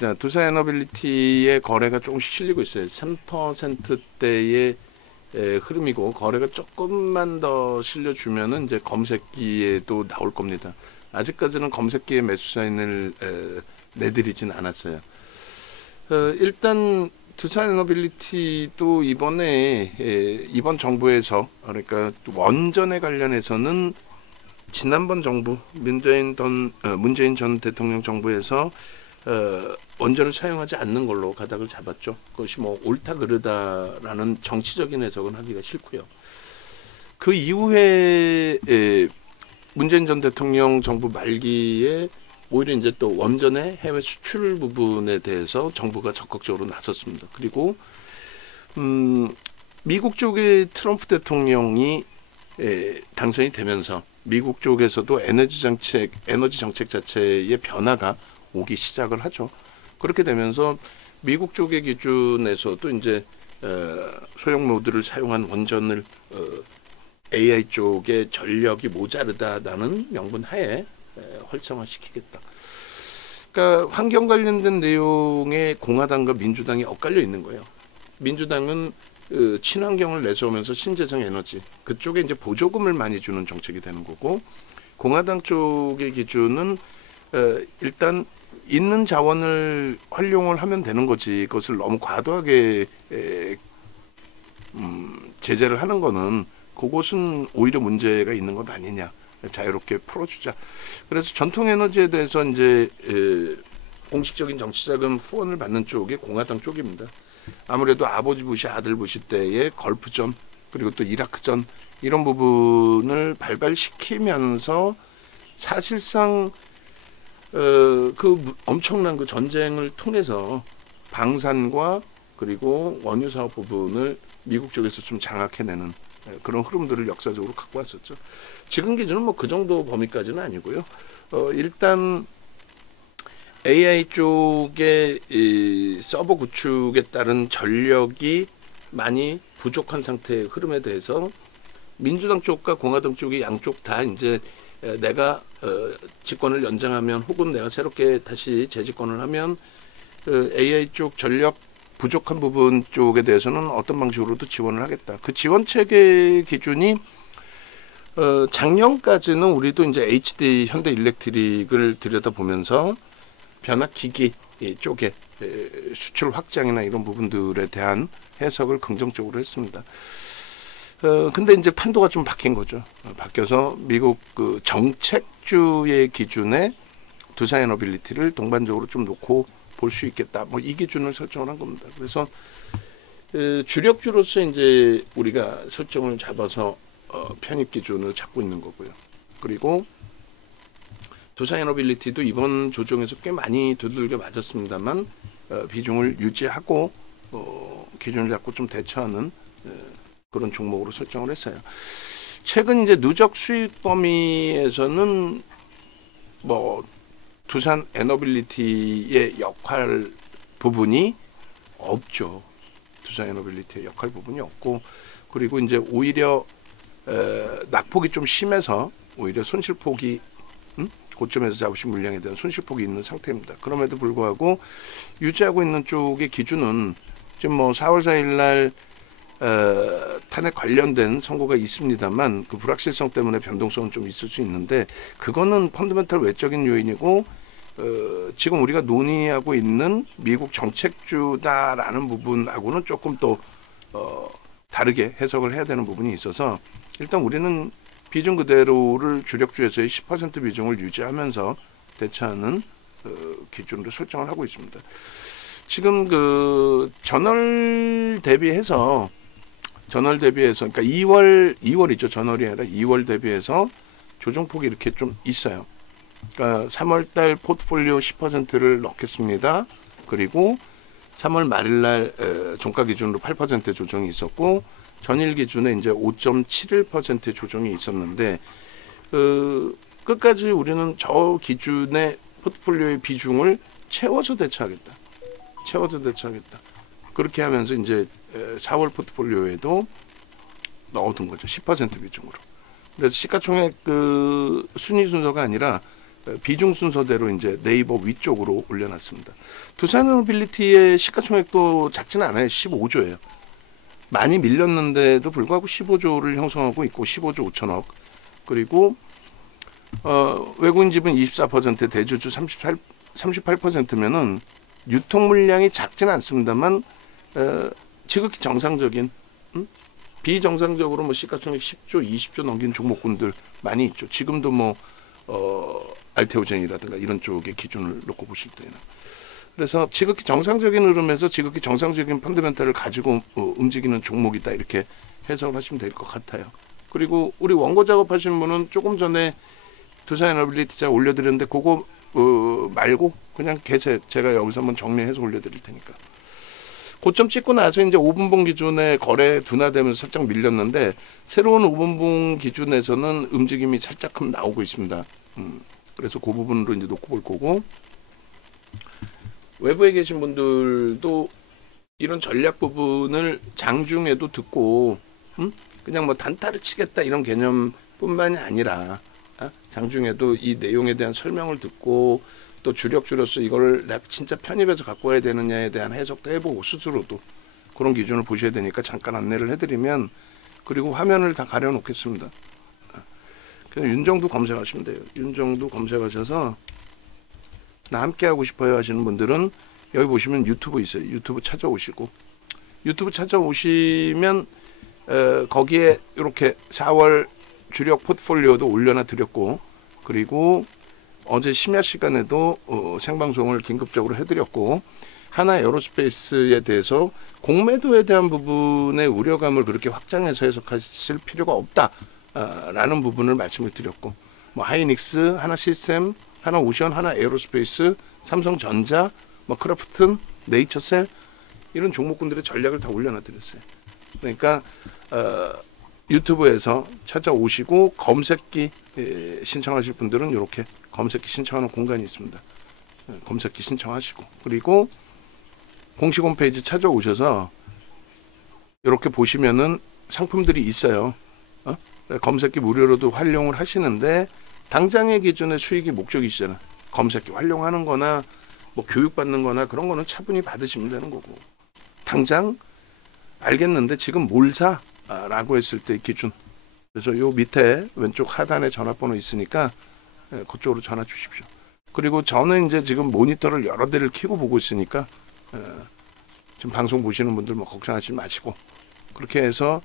자, 두산에너빌리티의 거래가 조금씩 실리고 있어요. 3%대의 흐름이고, 거래가 조금만 더 실려주면은 이제 검색기에도 나올 겁니다. 아직까지는 검색기에 매수 사인을 내드리진 않았어요. 일단 두산에너빌리티도 이번에 이번 정부에서, 그러니까 원전에 관련해서는 지난번 정부 문재인 전 대통령 정부에서 원전을 사용하지 않는 걸로 가닥을 잡았죠. 그것이 뭐 옳다 그르다라는 정치적인 해석은 하기가 싫고요. 그 이후에 문재인 전 대통령 정부 말기에 오히려 이제 또 원전의 해외 수출 부분에 대해서 정부가 적극적으로 나섰습니다. 그리고 미국 쪽의 트럼프 대통령이 당선이 되면서 미국 쪽에서도 에너지 정책 자체의 변화가 오기 시작을 하죠. 그렇게 되면서 미국 쪽의 기준에서도 이제 소형 모드를 사용한 원전을 AI 쪽의 전력이 모자르다라는 명분 하에 활성화시키겠다. 그러니까 환경 관련된 내용에 공화당과 민주당이 엇갈려 있는 거예요. 민주당은 친환경을 내세우면서 신재생 에너지 그쪽에 이제 보조금을 많이 주는 정책이 되는 거고, 공화당 쪽의 기준은 일단 있는 자원을 활용을 하면 되는 거지, 그것을 너무 과도하게 제재를 하는 거는 그것은 오히려 문제가 있는 것 아니냐, 자유롭게 풀어주자. 그래서 전통 에너지에 대해서 이제 공식적인 정치자금 후원을 받는 쪽이 공화당 쪽입니다. 아무래도 아버지 부시 아들 부시 때의 걸프전 그리고 또 이라크전 이런 부분을 발발시키면서 사실상 그 엄청난 그 전쟁을 통해서 방산과 그리고 원유 사업 부분을 미국 쪽에서 좀 장악해내는 그런 흐름들을 역사적으로 갖고 왔었죠. 지금 기준은 뭐 그 정도 범위까지는 아니고요. 일단 AI 쪽의 이 서버 구축에 따른 전력이 많이 부족한 상태의 흐름에 대해서 민주당 쪽과 공화당 쪽이 양쪽 다 이제 내가 집권을 연장하면 혹은 내가 새롭게 다시 재집권을 하면 AI 쪽 전력 부족한 부분 쪽에 대해서는 어떤 방식으로도 지원을 하겠다. 그 지원 체계 기준이 작년까지는 우리도 이제 HD 현대일렉트릭을 들여다보면서 변압기기 쪽에 수출 확장이나 이런 부분들에 대한 해석을 긍정적으로 했습니다. 근데 이제 판도가 좀 바뀐 거죠. 바뀌어서 미국 그 정책주의 기준에 두산에너빌리티를 동반적으로 좀 놓고 볼 수 있겠다. 뭐 이 기준을 설정을 한 겁니다. 그래서 주력주로서 이제 우리가 설정을 잡아서 편입 기준을 잡고 있는 거고요. 그리고 두산에너빌리티도 이번 조정에서 꽤 많이 두들겨 맞았습니다만 비중을 유지하고 기준을 잡고 좀 대처하는 그런 종목으로 설정을 했어요. 최근 이제 누적 수익 범위에서는 뭐 두산에너빌리티의 역할 부분이 없죠. 두산에너빌리티의 역할 부분이 없고, 그리고 이제 오히려 낙폭이 좀 심해서 오히려 손실폭이 고점에서 잡으신 물량에 대한 손실폭이 있는 상태입니다. 그럼에도 불구하고 유지하고 있는 쪽의 기준은 지금 뭐 4월 4일 날 탄핵 관련된 선고가 있습니다만 그 불확실성 때문에 변동성은 좀 있을 수 있는데 그거는 펀더멘털 외적인 요인이고 지금 우리가 논의하고 있는 미국 정책주다라는 부분하고는 조금 또 다르게 해석을 해야 되는 부분이 있어서 일단 우리는 비중 그대로를 주력주에서의 10% 비중을 유지하면서 대처하는 기준으로 설정을 하고 있습니다. 지금 그 전월 대비해서 그러니까 2월이죠. 전월이 아니라 2월 대비해서 조정폭이 이렇게 좀 있어요. 그러니까 3월달 포트폴리오 10%를 넣겠습니다. 그리고 3월 말일날 종가 기준으로 8% 조정이 있었고 전일 기준에 이제 5.71% 조정이 있었는데 끝까지 우리는 저 기준의 포트폴리오의 비중을 채워서 대처하겠다. 그렇게 하면서 이제 4월 포트폴리오에도 넣어둔 거죠. 10% 비중으로. 그래서 시가총액 그 순위 순서가 아니라 비중 순서대로 이제 네이버 위쪽으로 올려놨습니다. 두산에너빌리티의 시가총액도 작지는 않아요. 15조예요. 많이 밀렸는데도 불구하고 15조를 형성하고 있고 15조 5천억. 그리고 외국인 지분 24%, 대주주 38%면은 유통 물량이 작지는 않습니다만 지극히 정상적인 비정상적으로 뭐 시가총액 10조, 20조 넘긴 종목군들 많이 있죠. 지금도 뭐 알테오젠이라든가 이런 쪽의 기준을 놓고 보실 때는. 그래서 지극히 정상적인 흐름에서 지극히 정상적인 펀더멘탈을 가지고 움직이는 종목이다 이렇게 해석을 하시면 될 것 같아요. 그리고 우리 원고 작업하시는 분은 조금 전에 두산에너빌리티 제가 올려드렸는데 그거 말고 그냥 계세 제가 여기서 한번 정리해서 올려드릴 테니까. 고점 찍고 나서 이제 5분봉 기준에 거래 둔화되면서 살짝 밀렸는데 새로운 5분봉 기준에서는 움직임이 살짝 나오고 있습니다. 그래서 그 부분으로 이제 놓고 볼 거고, 외부에 계신 분들도 이런 전략 부분을 장중에도 듣고 그냥 뭐 단타를 치겠다 이런 개념뿐만이 아니라 장중에도 이 내용에 대한 설명을 듣고 또 주력주로서 이걸 내가 진짜 편입해서 갖고 와야 되느냐에 대한 해석도 해보고 스스로도 그런 기준을 보셔야 되니까 잠깐 안내를 해드리면, 그리고 화면을 다 가려놓겠습니다. 그냥 윤정도 검색하시면 돼요. 윤정도 검색하셔서 나 함께하고 싶어요 하시는 분들은 여기 보시면 유튜브 있어요. 유튜브 찾아오시고, 유튜브 찾아오시면 거기에 이렇게 4월 주력 포트폴리오도 올려놔 드렸고, 그리고 어제 심야 시간에도 생방송을 긴급적으로 해드렸고, 하나 에어로스페이스에 대해서 공매도에 대한 부분의 우려감을 그렇게 확장해서 해석하실 필요가 없다라는 부분을 말씀을 드렸고, 뭐 하이닉스, 하나 시스템, 하나 오션, 하나 에어로스페이스, 삼성전자, 뭐 크라프튼, 네이처셀 이런 종목군들의 전략을 다 올려놔 드렸어요. 그러니까 유튜브에서 찾아오시고 검색기 신청하실 분들은 이렇게 검색기 신청하는 공간이 있습니다. 검색기 신청하시고, 그리고 공식 홈페이지 찾아오셔서 이렇게 보시면은 상품들이 있어요. 검색기 무료로도 활용을 하시는데 당장의 기준의 수익이 목적이시잖아요. 검색기 활용하는 거나 뭐 교육받는 거나 그런 거는 차분히 받으시면 되는 거고, 당장 알겠는데 지금 뭘 사? 라고 했을 때 기준. 그래서 요 밑에 왼쪽 하단에 전화번호 있으니까 그쪽으로 전화 주십시오. 그리고 저는 이제 지금 모니터를 여러 대를 켜고 보고 있으니까 지금 방송 보시는 분들 뭐 걱정하지 마시고, 그렇게 해서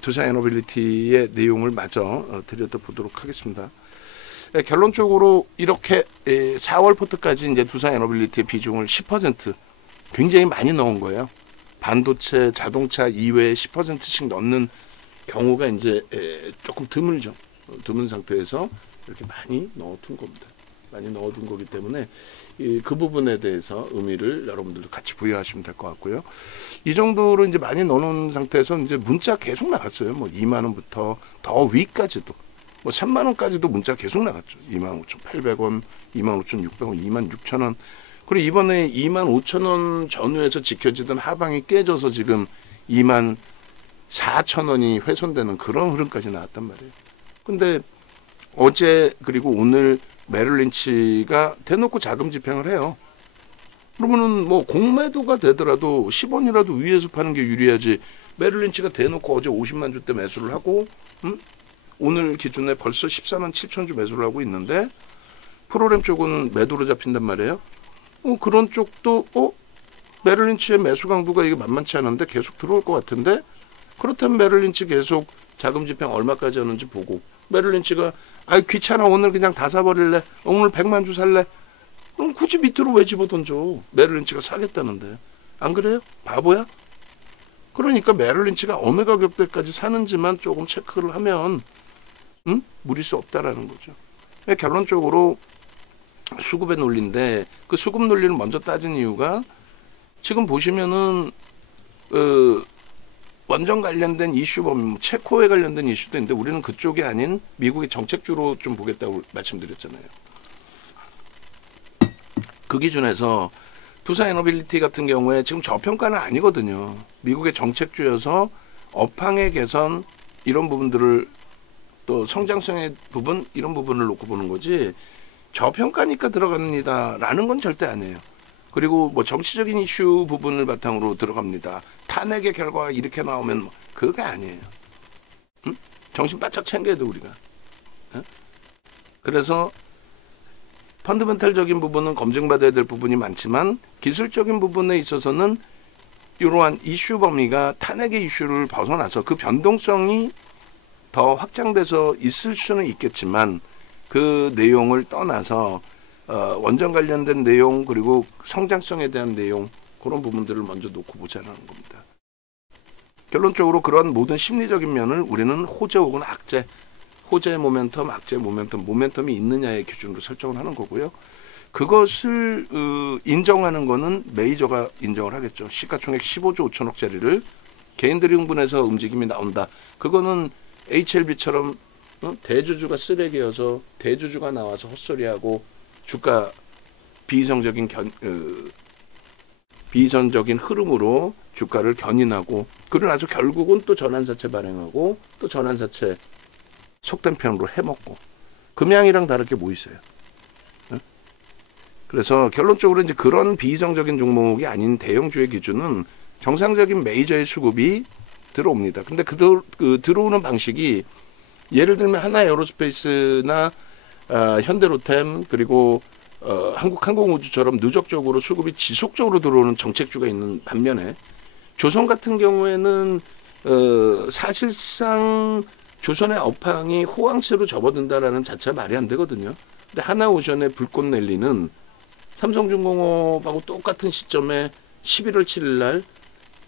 두산에너빌리티의 내용을 마저 들여다보도록 하겠습니다. 결론적으로 이렇게 4월 포트까지 이제 두산에너빌리티의 비중을 10% 굉장히 많이 넣은 거예요. 반도체, 자동차 이외에 10%씩 넣는 경우가 이제 조금 드물죠. 드문 상태에서 이렇게 많이 넣어둔 겁니다. 많이 넣어둔 거기 때문에 그 부분에 대해서 의미를 여러분들도 같이 부여하시면 될 것 같고요. 이 정도로 이제 많이 넣어놓은 상태에서 이제 문자 계속 나갔어요. 뭐 2만 원부터 더 위까지도, 뭐 3만 원까지도 문자 계속 나갔죠. 25,800원, 25,600원, 26,000원. 그리고 이번에 25,000원 전후에서 지켜지던 하방이 깨져서 지금 24,000원이 훼손되는 그런 흐름까지 나왔단 말이에요. 근데 어제 그리고 오늘 메릴린치가 대놓고 자금 집행을 해요. 그러면은 뭐 공매도가 되더라도 10원이라도 위에서 파는 게 유리하지, 메릴린치가 대놓고 어제 50만 주대 매수를 하고 오늘 기준에 벌써 14만 7천 주 매수를 하고 있는데 프로그램 쪽은 매도로 잡힌단 말이에요. 그런 쪽도 메릴린치의 매수 강도가 이게 만만치 않은데 계속 들어올 것 같은데, 그렇다면 메릴린치 계속 자금 집행 얼마까지 하는지 보고, 메릴린치가 귀찮아 오늘 그냥 다 사버릴래, 오늘 100만 주 살래, 그럼 굳이 밑으로 왜 집어던져? 메릴린치가 사겠다는데. 안 그래요? 바보야? 그러니까 메릴린치가 어느 가격대까지 사는지만 조금 체크를 하면 무리수 없다라는 거죠. 결론적으로 수급의 논리인데, 그 수급 논리를 먼저 따진 이유가 지금 보시면은 원전 관련된 이슈, 체코에 관련된 이슈도 있는데 우리는 그쪽이 아닌 미국의 정책주로 좀 보겠다고 말씀드렸잖아요. 그 기준에서 두산에너빌리티 같은 경우에 지금 저평가는 아니거든요. 미국의 정책주여서 업황의 개선 이런 부분들을, 또 성장성의 부분 이런 부분을 놓고 보는 거지, 저평가니까 들어갑니다 라는 건 절대 아니에요. 그리고 뭐 정치적인 이슈 부분을 바탕으로 들어갑니다. 탄핵의 결과가 이렇게 나오면 뭐 그게 아니에요. 응? 정신 바짝 챙겨야 돼 우리가. 응? 그래서 펀더멘탈적인 부분은 검증받아야 될 부분이 많지만 기술적인 부분에 있어서는 이러한 이슈 범위가 탄핵의 이슈를 벗어나서 그 변동성이 더 확장돼서 있을 수는 있겠지만 그 내용을 떠나서 원전 관련된 내용 그리고 성장성에 대한 내용 그런 부분들을 먼저 놓고 보자는 겁니다. 결론적으로 그런 모든 심리적인 면을 우리는 호재 혹은 악재, 호재 모멘텀, 악재 모멘텀, 모멘텀이 있느냐의 기준으로 설정을 하는 거고요. 그것을 인정하는 거는 메이저가 인정을 하겠죠. 시가총액 15조 5천억짜리를 개인들이 흥분해서 움직임이 나온다. 그거는 HLB처럼 대주주가 쓰레기여서 대주주가 나와서 헛소리하고 주가 비이성적인 흐름으로 주가를 견인하고 그러나서 결국은 또 전환사채 발행하고 또 전환사채 속된 편으로 해먹고 금양이랑 다를 게 뭐 있어요? 그래서 결론적으로 이제 그런 비이성적인 종목이 아닌 대형주의 기준은 정상적인 메이저의 수급이 들어옵니다. 근데 그 들어오는 방식이 예를 들면 하나에어로스페이스나 현대로템 그리고 한국항공우주처럼 누적적으로 수급이 지속적으로 들어오는 정책주가 있는 반면에 조선 같은 경우에는 사실상 조선의 업황이 호황세로 접어든다라는 자체가 말이 안 되거든요. 근데 하나오션의 불꽃넬리는 삼성중공업하고 똑같은 시점에 11월 7일 날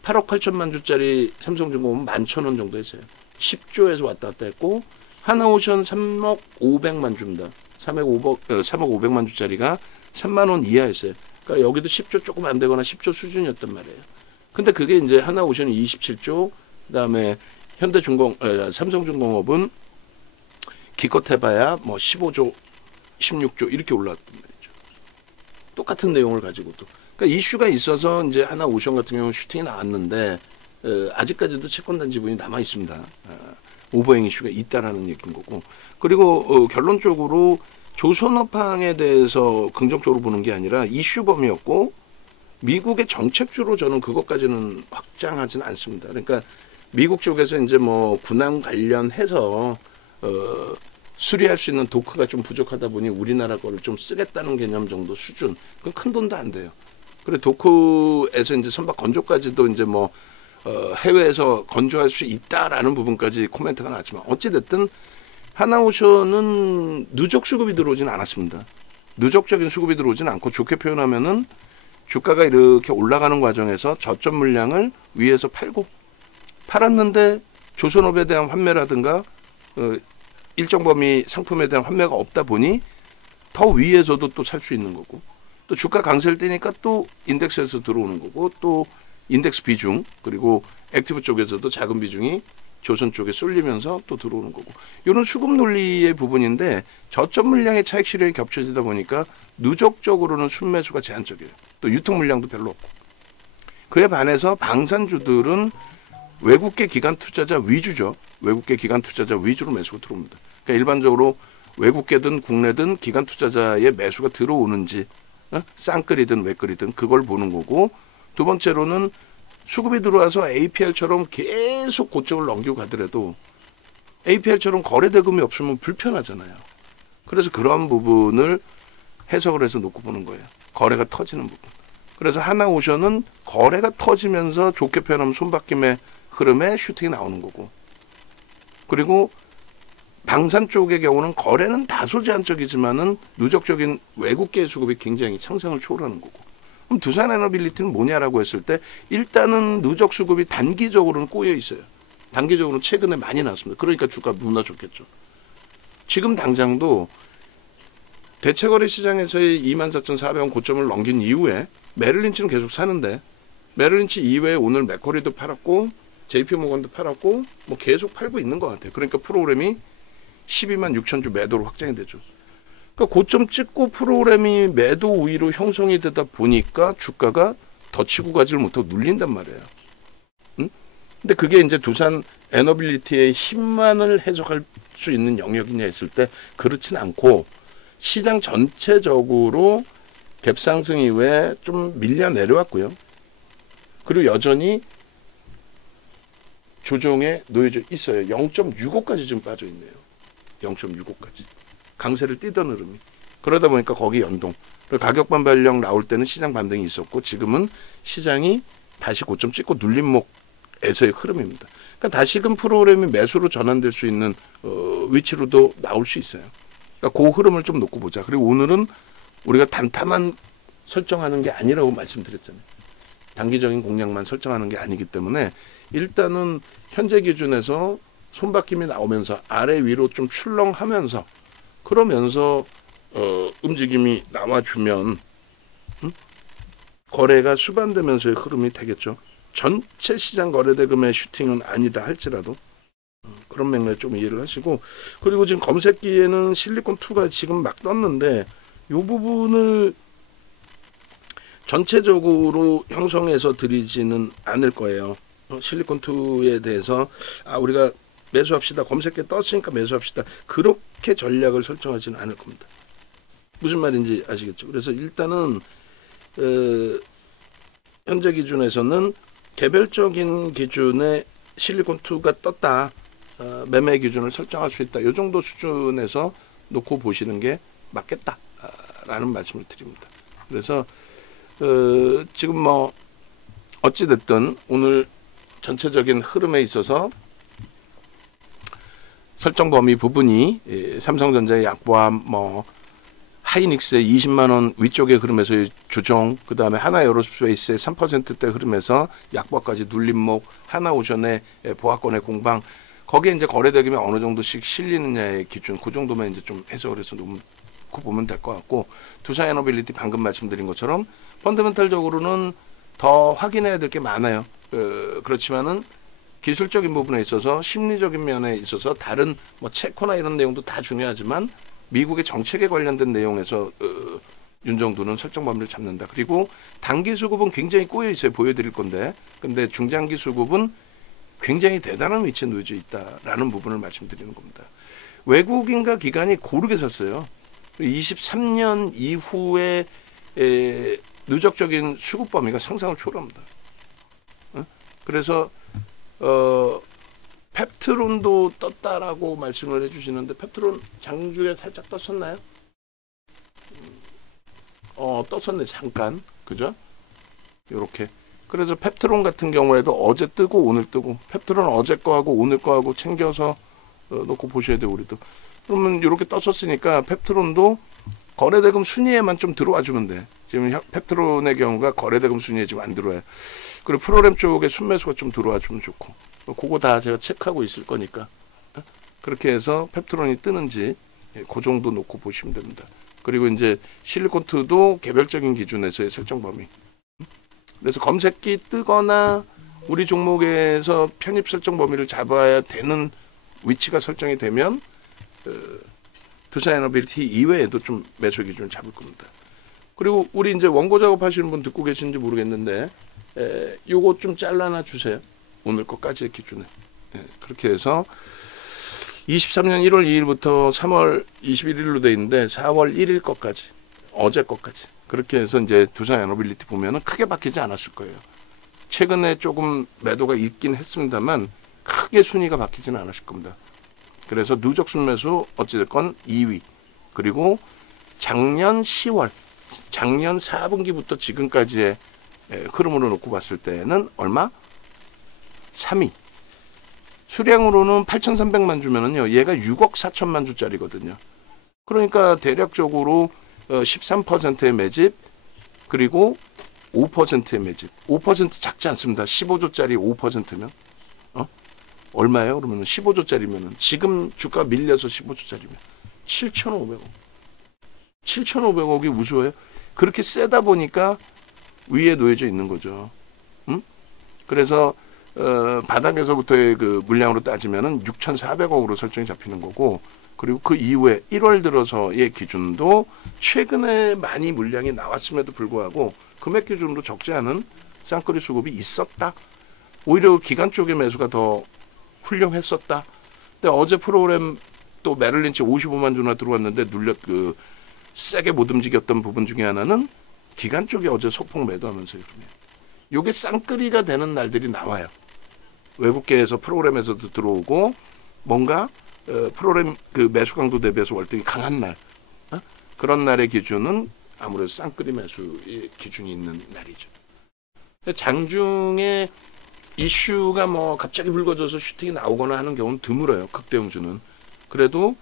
8억 8천만 주짜리 삼성중공업은 11,000원 정도 했어요. 10조에서 왔다 갔다 했고 하나오션 3억 500만 주입니다. 3억 500만 주짜리가 3만 원 이하였어요. 그러니까 여기도 10조 조금 안 되거나 10조 수준이었단 말이에요. 근데 그게 이제 하나오션이 27조, 그다음에 삼성중공업은 기껏 해봐야 뭐 15조, 16조 이렇게 올라왔단 말이죠. 똑같은 내용을 가지고 또. 그러니까 이슈가 있어서 이제 하나오션 같은 경우는 슈팅이 나왔는데 아직까지도 채권단 지분이 남아 있습니다. 오버행 이슈가 있다라는 얘기인 거고. 그리고 결론적으로 조선업황에 대해서 긍정적으로 보는 게 아니라 이슈 범위였고 미국의 정책주로 저는 그것까지는 확장하지는 않습니다. 그러니까 미국 쪽에서 이제 뭐 군함 관련해서 수리할 수 있는 도크가 좀 부족하다 보니 우리나라 거를 좀 쓰겠다는 개념 정도 수준. 그건 큰 돈도 안 돼요. 그래 도크에서 이제 선박 건조까지도 이제 뭐 해외에서 건조할 수 있다라는 부분까지 코멘트가 나왔지만 어찌됐든 하나오션은 누적 수급이 들어오진 않았습니다. 누적적인 수급이 들어오진 않고 좋게 표현하면은 주가가 이렇게 올라가는 과정에서 저점 물량을 위에서 팔았는데 조선업에 대한 환매라든가 일정 범위 상품에 대한 환매가 없다 보니 더 위에서도 또 살 수 있는 거고 또 주가 강세를 띄니까 또 인덱스에서 들어오는 거고 또 인덱스 비중 그리고 액티브 쪽에서도 작은 비중이 조선 쪽에 쏠리면서 또 들어오는 거고 이런 수급 논리의 부분인데 저점 물량의 차익 실현이 겹쳐지다 보니까 누적적으로는 순매수가 제한적이에요. 또 유통 물량도 별로 없고 그에 반해서 방산주들은 외국계 기관 투자자 위주죠. 외국계 기관 투자자 위주로 매수가 들어옵니다. 그러니까 일반적으로 외국계든 국내든 기관 투자자의 매수가 들어오는지 쌍끌이든 외끌이든 그걸 보는 거고 두 번째로는 수급이 들어와서 APR처럼 계속 고점을 넘기고 가더라도 APR처럼 거래 대금이 없으면 불편하잖아요. 그래서 그런 부분을 해석을 해서 놓고 보는 거예요. 거래가 터지는 부분. 그래서 하나오션은 거래가 터지면서 좋게 표현하면 손바뀜의 흐름에 슈팅이 나오는 거고 그리고 방산 쪽의 경우는 거래는 다소 제한적이지만은 누적적인 외국계 수급이 굉장히 상상을 초월하는 거고 그럼 두산에너빌리티는 뭐냐라고 했을 때 일단은 누적 수급이 단기적으로는 꼬여 있어요. 단기적으로는 최근에 많이 났습니다. 그러니까 주가 너무나 좋겠죠. 지금 당장도 대체거래 시장에서의 24,400원 고점을 넘긴 이후에 메릴린치는 계속 사는데 메릴린치 이외에 오늘 맥쿼리도 팔았고 JP모건도 팔았고 뭐 계속 팔고 있는 것 같아요. 그러니까 프로그램이 12만 6천 주 매도로 확장이 되죠. 그러니까 고점 찍고 프로그램이 매도 우위로 형성이 되다 보니까 주가가 더 치고 가지를 못하고 눌린단 말이에요. 응? 근데 그게 이제 두산 에너빌리티의 힘만을 해석할 수 있는 영역이냐 했을 때 그렇진 않고 시장 전체적으로 갭 상승 이후에 좀 밀려 내려왔고요. 그리고 여전히 조정에 놓여져 있어요. 0.65까지 지금 빠져 있네요. 0.65까지. 강세를 띄던 흐름이. 그러다 보니까 거기 연동. 그리고 가격 반발력 나올 때는 시장 반등이 있었고 지금은 시장이 다시 고점 찍고 눌림목에서의 흐름입니다. 그러니까 다시금 프로그램이 매수로 전환될 수 있는 위치로도 나올 수 있어요. 그러니까 그 흐름을 좀 놓고 보자. 그리고 오늘은 우리가 단타만 설정하는 게 아니라고 말씀드렸잖아요. 단기적인 공략만 설정하는 게 아니기 때문에 일단은 현재 기준에서 손바뀜이 나오면서 아래 위로 좀 출렁하면서 그러면서 움직임이 나와주면 거래가 수반되면서의 흐름이 되겠죠. 전체 시장 거래대금의 슈팅은 아니다 할지라도 그런 맥락 좀 이해를 하시고, 그리고 지금 검색기에는 실리콘2가 지금 막 떴는데 이 부분을 전체적으로 형성해서 드리지는 않을 거예요. 실리콘2에 대해서 우리가 매수합시다. 검색기에 떴으니까 매수합시다. 그렇게 전략을 설정하지는 않을 겁니다. 무슨 말인지 아시겠죠? 그래서 일단은 현재 기준에서는 개별적인 기준에 실리콘2가 떴다. 매매 기준을 설정할 수 있다. 이 정도 수준에서 놓고 보시는 게 맞겠다라는 말씀을 드립니다. 그래서 지금 뭐 어찌됐든 오늘 전체적인 흐름에 있어서 설정 범위 부분이 삼성전자의 약보함, 뭐 하이닉스의 20만 원 위쪽의 흐름에서의 조정, 그 다음에 하나에어로스페이스의 3%대 흐름에서 약보까지 눌림목, 하나오션의 보합권의 공방, 거기에 이제 거래대금이 어느 정도씩 실리느냐의 기준, 그 정도만 이제 좀 해석을 해서 놓고 보면 될 것 같고, 두산에너빌리티 방금 말씀드린 것처럼 펀더멘탈적으로는 더 확인해야 될 게 많아요. 그렇지만은 기술적인 부분에 있어서 심리적인 면에 있어서 다른 뭐 체코나 이런 내용도 다 중요하지만 미국의 정책에 관련된 내용에서 윤정두는 설정 범위를 잡는다. 그리고 단기 수급은 굉장히 꼬여 있어요. 보여드릴 건데, 근데 중장기 수급은 굉장히 대단한 위치에 놓여져 있다라는 부분을 말씀드리는 겁니다. 외국인과 기관이 고르게 샀어요. 23년 이후에 누적적인 수급 범위가 상상을 초월합니다. 그래서 펩트론도 떴다라고 말씀을 해주시는데, 펩트론 장중에 살짝 떴었나요? 떴었네, 잠깐. 그죠? 요렇게. 그래서 펩트론 같은 경우에도 어제 뜨고 오늘 뜨고, 펩트론 어제 거하고 오늘 거하고 챙겨서 놓고 보셔야 돼요, 우리도. 그러면 이렇게 떴었으니까 펩트론도 거래대금 순위에만 좀 들어와 주면 돼. 지금 펩트론의 경우가 거래대금 순위에 지금 안 들어와요. 그리고 프로그램 쪽에 순매수가 좀 들어와 주면 좋고, 그거 다 제가 체크하고 있을 거니까 그렇게 해서 펩트론이 뜨는지 그 정도 놓고 보시면 됩니다. 그리고 이제 실리콘2도 개별적인 기준에서의 설정 범위. 그래서 검색기 뜨거나 우리 종목에서 편입 설정 범위를 잡아야 되는 위치가 설정이 되면 두산에너빌리티 이외에도 좀 매수 기준을 잡을 겁니다. 그리고 우리 이제 원고 작업하시는 분 듣고 계신지 모르겠는데, 요거 좀 잘라놔 주세요. 오늘 것까지의 기준에. 그렇게 해서 23년 1월 2일부터 3월 21일로 돼 있는데 4월 1일 것까지, 어제 것까지. 그렇게 해서 이제 두산에너빌리티 보면은 크게 바뀌지 않았을 거예요. 최근에 조금 매도가 있긴 했습니다만 크게 순위가 바뀌지는 않았을 겁니다. 그래서 누적 순매수 어찌됐건 2위. 그리고 작년 10월, 작년 4분기부터 지금까지의 흐름으로 놓고 봤을 때는 얼마? 3위. 수량으로는 8,300만 주면은요, 얘가 6억 4천만 주짜리거든요. 그러니까 대략적으로 13%의 매집, 그리고 5%의 매집. 5% 작지 않습니다. 15조짜리 5%면 얼마예요? 그러면 15조짜리면은 지금 주가 밀려서 15조짜리면 7,500억. 7,500억이 우수해요. 그렇게 세다 보니까 위에 놓여져 있는 거죠. 그래서 바닥에서부터의 그 물량으로 따지면은 6,400억으로 설정이 잡히는 거고, 그리고 그 이후에 1월 들어서의 기준도 최근에 많이 물량이 나왔음에도 불구하고 금액 기준으로 적지 않은 쌍끌이 수급이 있었다. 오히려 기관 쪽의 매수가 더 훌륭했었다. 근데 어제 프로그램 또 메릴린치 55만 주나 들어왔는데 세게 못 움직였던 부분 중에 하나는 기관 쪽에 어제 소폭 매도하면서 요게 쌍끌이가 되는 날들이 나와요. 외국계에서 프로그램에서도 들어오고 뭔가 프로그램 그 매수 강도 대비해서 월등히 강한 날, 그런 날의 기준은 아무래도 쌍끌이 매수의 기준이 있는 날이죠. 장중에 이슈가 뭐 갑자기 불거져서 슈팅이 나오거나 하는 경우는 드물어요. 극대형주는. 그래도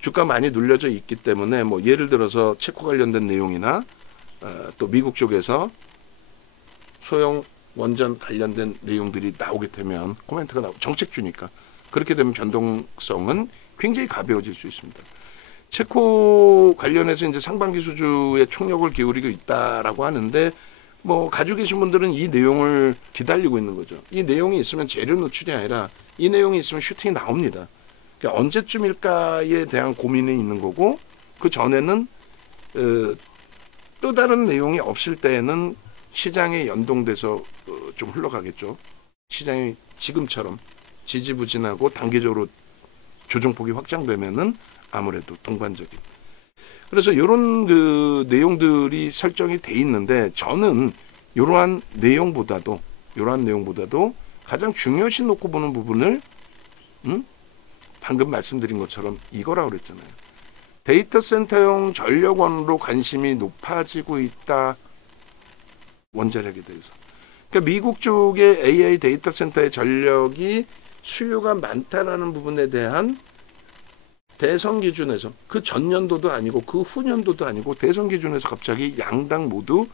주가 많이 눌려져 있기 때문에 뭐 예를 들어서 체코 관련된 내용이나 또 미국 쪽에서 소형 원전 관련된 내용들이 나오게 되면 코멘트가 나오고 정책주니까 그렇게 되면 변동성은 굉장히 가벼워질 수 있습니다. 체코 관련해서 이제 상반기 수주에 총력을 기울이고 있다라고 하는데 뭐 가지고 계신 분들은 이 내용을 기다리고 있는 거죠. 이 내용이 있으면 재료 노출이 아니라 이 내용이 있으면 슈팅이 나옵니다. 그러니까 언제쯤일까에 대한 고민이 있는 거고 그 전에는 또 다른 내용이 없을 때에는 시장에 연동돼서 좀 흘러가겠죠. 시장이 지금처럼 지지부진하고 단기적으로 조정폭이 확장되면은 아무래도 동반적인. 그래서 이런 그 내용들이 설정이 돼 있는데 저는 이러한 내용보다도 가장 중요시 놓고 보는 부분을 방금 말씀드린 것처럼 이거라고 그랬잖아요. 데이터 센터용 전력원으로 관심이 높아지고 있다. 원자력에 대해서. 그러니까 미국 쪽의 AI 데이터 센터의 전력이 수요가 많다라는 부분에 대한 대선 기준에서 그 전년도도 아니고 그 후년도도 아니고 대선 기준에서 갑자기 양당 모두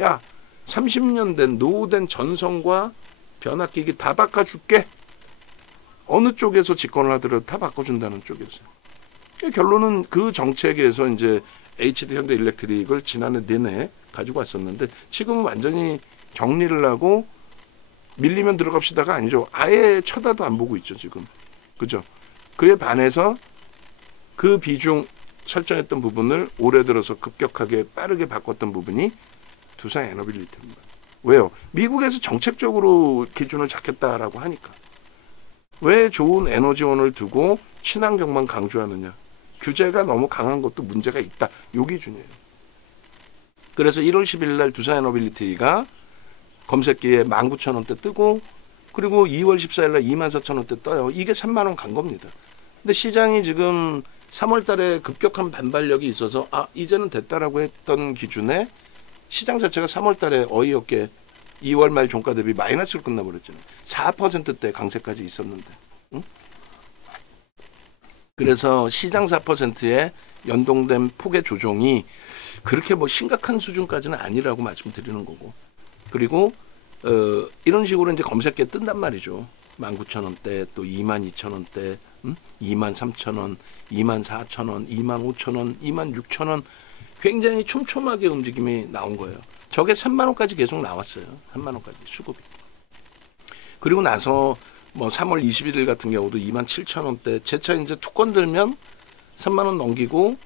야 30년 된 노후된 전선과 변압기기 다 바꿔줄게. 어느 쪽에서 집권을 하더라도 다 바꿔준다는 쪽이었어요. 결론은 그 정책에서 이제 HD 현대 일렉트릭을 지난해 내내 가지고 왔었는데 지금은 완전히 정리를 하고 밀리면 들어갑시다가 아니죠. 아예 쳐다도 안 보고 있죠 지금. 그죠? 그에 반해서 그 비중 설정했던 부분을 올해 들어서 급격하게 빠르게 바꿨던 부분이 두산 에너빌리티입니다. 왜요? 미국에서 정책적으로 기준을 잡겠다라고 하니까. 왜 좋은 에너지원을 두고 친환경만 강조하느냐. 규제가 너무 강한 것도 문제가 있다. 요 기준이에요. 그래서 1월 10일 날 두산 에너빌리티가 검색기에 19,000원대 뜨고 그리고 2월 14일 날 24,000원대 떠요. 이게 3만 원 간 겁니다. 근데 시장이 지금 3월 달에 급격한 반발력이 있어서 이제는 됐다라고 했던 기준에 시장 자체가 3월 달에 어이없게 2월 말 종가 대비 마이너스로 끝나버렸잖아요. 4%대 강세까지 있었는데. 응? 그래서 시장 4%에 연동된 폭의 조정이 그렇게 뭐 심각한 수준까지는 아니라고 말씀드리는 거고. 그리고 이런 식으로 이제 검색기에 뜬단 말이죠. 19,000원대, 또 22,000원대, 23,000원, 24,000원, 25,000원, 26,000원 굉장히 촘촘하게 움직임이 나온 거예요. 저게 3만 원까지 계속 나왔어요. 3만 원까지 수급이. 그리고 나서 뭐 3월 21일 같은 경우도 27,000원대 재차 이제 투건 들면 3만 원 넘기고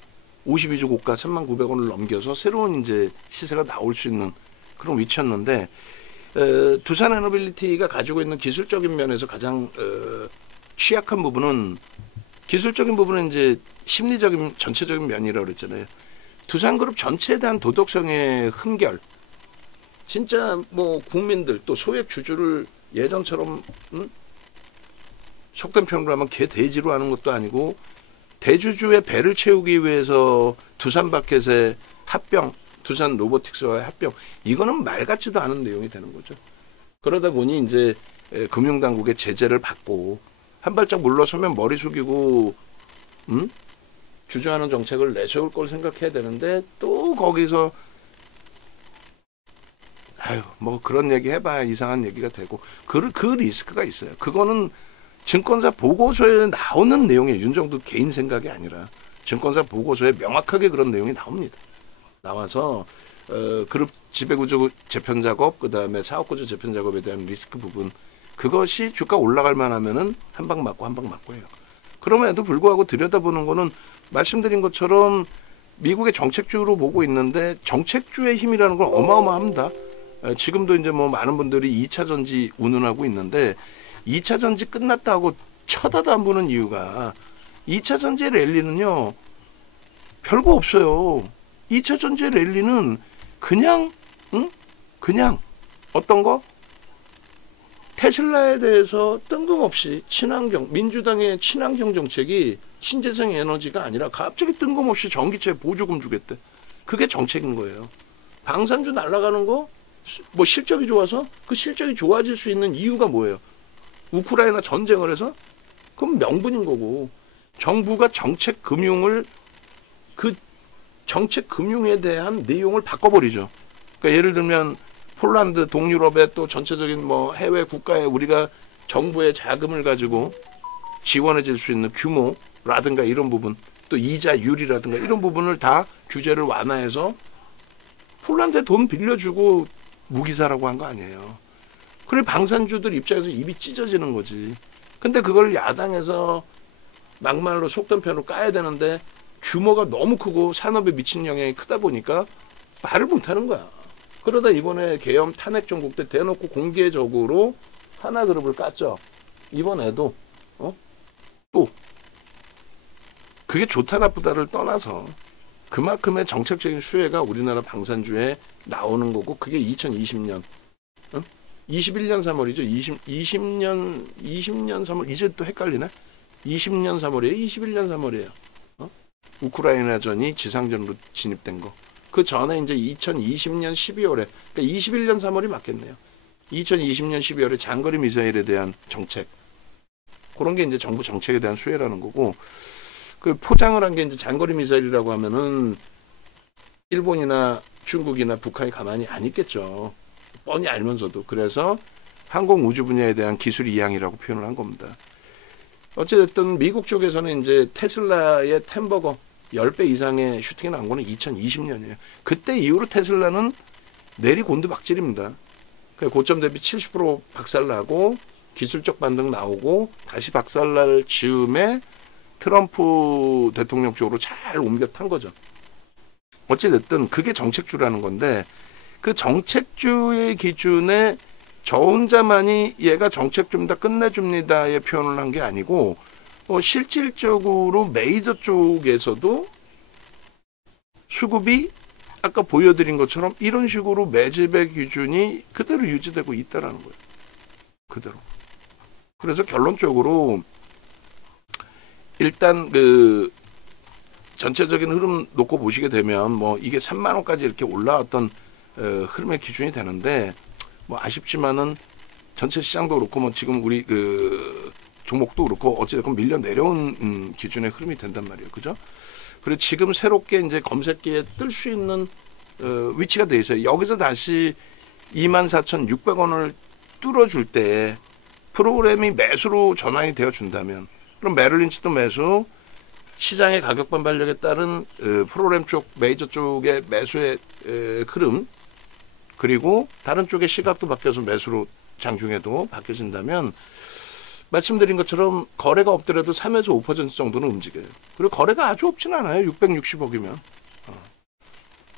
52주 고가 3,900원을 넘겨서 새로운 이제 시세가 나올 수 있는 그런 위치였는데 두산 에너빌리티가 가지고 있는 기술적인 면에서 가장 취약한 부분은 기술적인 부분은 이제 심리적인 전체적인 면이라고 그랬잖아요. 두산그룹 전체에 대한 도덕성의 흠결. 진짜 뭐 국민들 또 소액 주주를 예전처럼 속된 표현으로 하면 개돼지로 하는 것도 아니고 대주주의 배를 채우기 위해서 두산마켓의 합병, 두산 로보틱스와의 합병 이거는 말 같지도 않은 내용이 되는 거죠. 그러다 보니 이제 금융당국의 제재를 받고 한 발짝 물러서면 머리 숙이고 주저하는 정책을 내세울 걸 생각해야 되는데 또 거기서 뭐 그런 얘기 해봐야 이상한 얘기가 되고 그 리스크가 있어요. 그거는 증권사 보고서에 나오는 내용이 윤정도 개인 생각이 아니라 증권사 보고서에 명확하게 그런 내용이 나옵니다. 나와서 그룹 지배구조 재편 작업 그다음에 사업구조 재편 작업에 대한 리스크 부분 그것이 주가 올라갈 만하면은 한 방 맞고 한 방 맞고 해요. 그럼에도 불구하고 들여다보는 거는 말씀드린 것처럼 미국의 정책주로 보고 있는데 정책주의 힘이라는 건 어마어마합니다. 지금도 이제 뭐 많은 분들이 2차 전지 운운하고 있는데 2차 전지 끝났다고 쳐다도 안 보는 이유가 2차 전지의 랠리는요 별거 없어요. 2차 전지 랠리는 그냥 그냥 어떤 거? 테슬라에 대해서 뜬금없이 친환경, 민주당의 친환경 정책이 신재생 에너지가 아니라 갑자기 뜬금없이 전기세 보조금 주겠대. 그게 정책인 거예요. 방산주 날아가는 거 뭐 실적이 좋아서 그 실적이 좋아질 수 있는 이유가 뭐예요? 우크라이나 전쟁을 해서? 그럼 명분인 거고, 정부가 정책 금융을 그 정책 금융에 대한 내용을 바꿔버리죠. 그러니까 예를 들면 폴란드, 동유럽의 또 전체적인 뭐 해외 국가에 우리가 정부의 자금을 가지고 지원해 줄 수 있는 규모라든가 이런 부분, 또 이자율이라든가 이런 부분을 다 규제를 완화해서 폴란드에 돈 빌려주고 무기사라고 한 거 아니에요. 그래 방산주들 입장에서 입이 찢어지는 거지. 근데 그걸 야당에서 막말로 속된 편으로 까야 되는데 규모가 너무 크고 산업에 미치는 영향이 크다 보니까 말을 못하는 거야. 그러다 이번에 계엄 탄핵 정국 때 대놓고 공개적으로 하나그룹을 깠죠. 이번에도 또 그게 좋다 나쁘다를 떠나서 그만큼의 정책적인 수혜가 우리나라 방산주에 나오는 거고, 그게 2020년 21년 3월이죠. 20년 3월, 이제 또 헷갈리네. 20년 3월이에요? 21년 3월이에요. 우크라이나전이 지상전으로 진입된 거. 그 전에 이제 2020년 12월에, 그러니까 21년 3월이 맞겠네요. 2020년 12월에 장거리 미사일에 대한 정책. 그런 게 이제 정부 정책에 대한 수혜라는 거고, 그 포장을 한 게 이제 장거리 미사일이라고 하면은 일본이나 중국이나 북한이 가만히 안 있겠죠. 뻔히 알면서도. 그래서 항공 우주 분야에 대한 기술 이양이라고 표현을 한 겁니다. 어쨌든 미국 쪽에서는 이제 테슬라의 템버거 10배 이상의 슈팅이 나온 거는 2020년이에요. 그때 이후로 테슬라는 내리곤두박질입니다. 고점 대비 70% 박살나고 기술적 반등 나오고 다시 박살날 즈음에 트럼프 대통령 쪽으로 잘 옮겨 탄 거죠. 어찌됐든 그게 정책주라는 건데, 그 정책주의 기준에 저 혼자만이 얘가 정책 좀 다 끝내줍니다의 표현을 한 게 아니고, 실질적으로 메이저 쪽에서도 수급이 아까 보여드린 것처럼 이런 식으로 매집의 기준이 그대로 유지되고 있다라는 거예요. 그대로. 그래서 결론적으로 일단 그 전체적인 흐름 놓고 보시게 되면 뭐 이게 3만 원까지 이렇게 올라왔던 흐름의 기준이 되는데, 뭐 아쉽지만은 전체 시장도 그렇고 뭐 지금 우리 그 종목도 그렇고 어찌됐건 밀려 내려온 기준의 흐름이 된단 말이에요. 그죠? 그리고 지금 새롭게 이제 검색기에 뜰 수 있는 위치가 돼 있어요. 여기서 다시 24,600원을 뚫어줄 때 프로그램이 매수로 전환이 되어 준다면, 그럼 메릴린치도 매수, 시장의 가격 반발력에 따른 프로그램 쪽, 메이저 쪽의 매수의 흐름, 그리고 다른 쪽의 시각도 바뀌어서 매수로 장중에도 바뀌어진다면, 말씀드린 것처럼 거래가 없더라도 3에서 5% 정도는 움직여요. 그리고 거래가 아주 없진 않아요. 660억이면.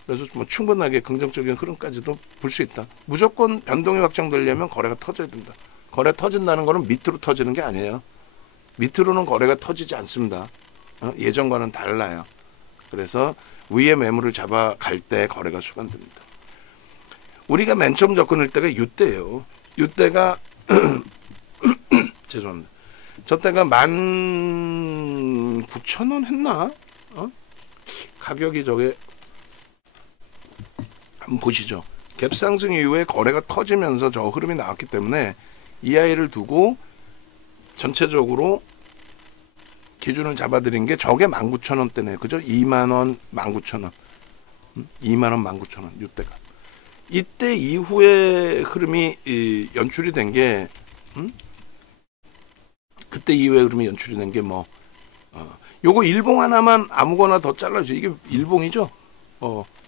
그래서 뭐 충분하게 긍정적인 흐름까지도 볼 수 있다. 무조건 변동이 확정되려면 거래가 터져야 된다. 거래 터진다는 거는 밑으로 터지는 게 아니에요. 밑으로는 거래가 터지지 않습니다. 예전과는 달라요. 그래서 위에 매물을 잡아갈 때 거래가 수반됩니다. 우리가 맨 처음 접근할 때가 이때예요. 이때가 죄송합니다. 저 때가 19,000원 했나? 가격이 저게 한번 보시죠. 갭상승 이후에 거래가 터지면서 저 흐름이 나왔기 때문에 이 아이를 두고 전체적으로 기준을 잡아드린 게 저게 19,000원대네요. 그죠? 2만원, 19,000원. 2만원, 19,000원. 이때가. 이때 이후에 흐름이 연출이 된 게, 그때 이후에 흐름이 연출이 된 게 뭐, 요거 일봉 하나만 아무거나 더 잘라주세요. 이게 일봉이죠?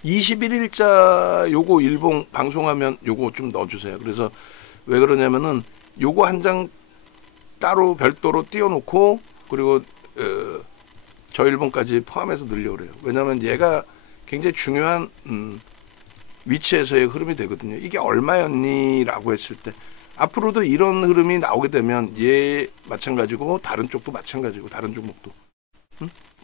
21일자 요거 일봉 방송하면 요거 좀 넣어주세요. 그래서 왜 그러냐면은 요거 한 장 따로 별도로 띄워놓고, 그리고 저 일본까지 포함해서 늘려오래요. 왜냐하면 얘가 굉장히 중요한 위치에서의 흐름이 되거든요. 이게 얼마였니라고 했을 때 앞으로도 이런 흐름이 나오게 되면 얘 마찬가지고 다른 쪽도 마찬가지고 다른 종목도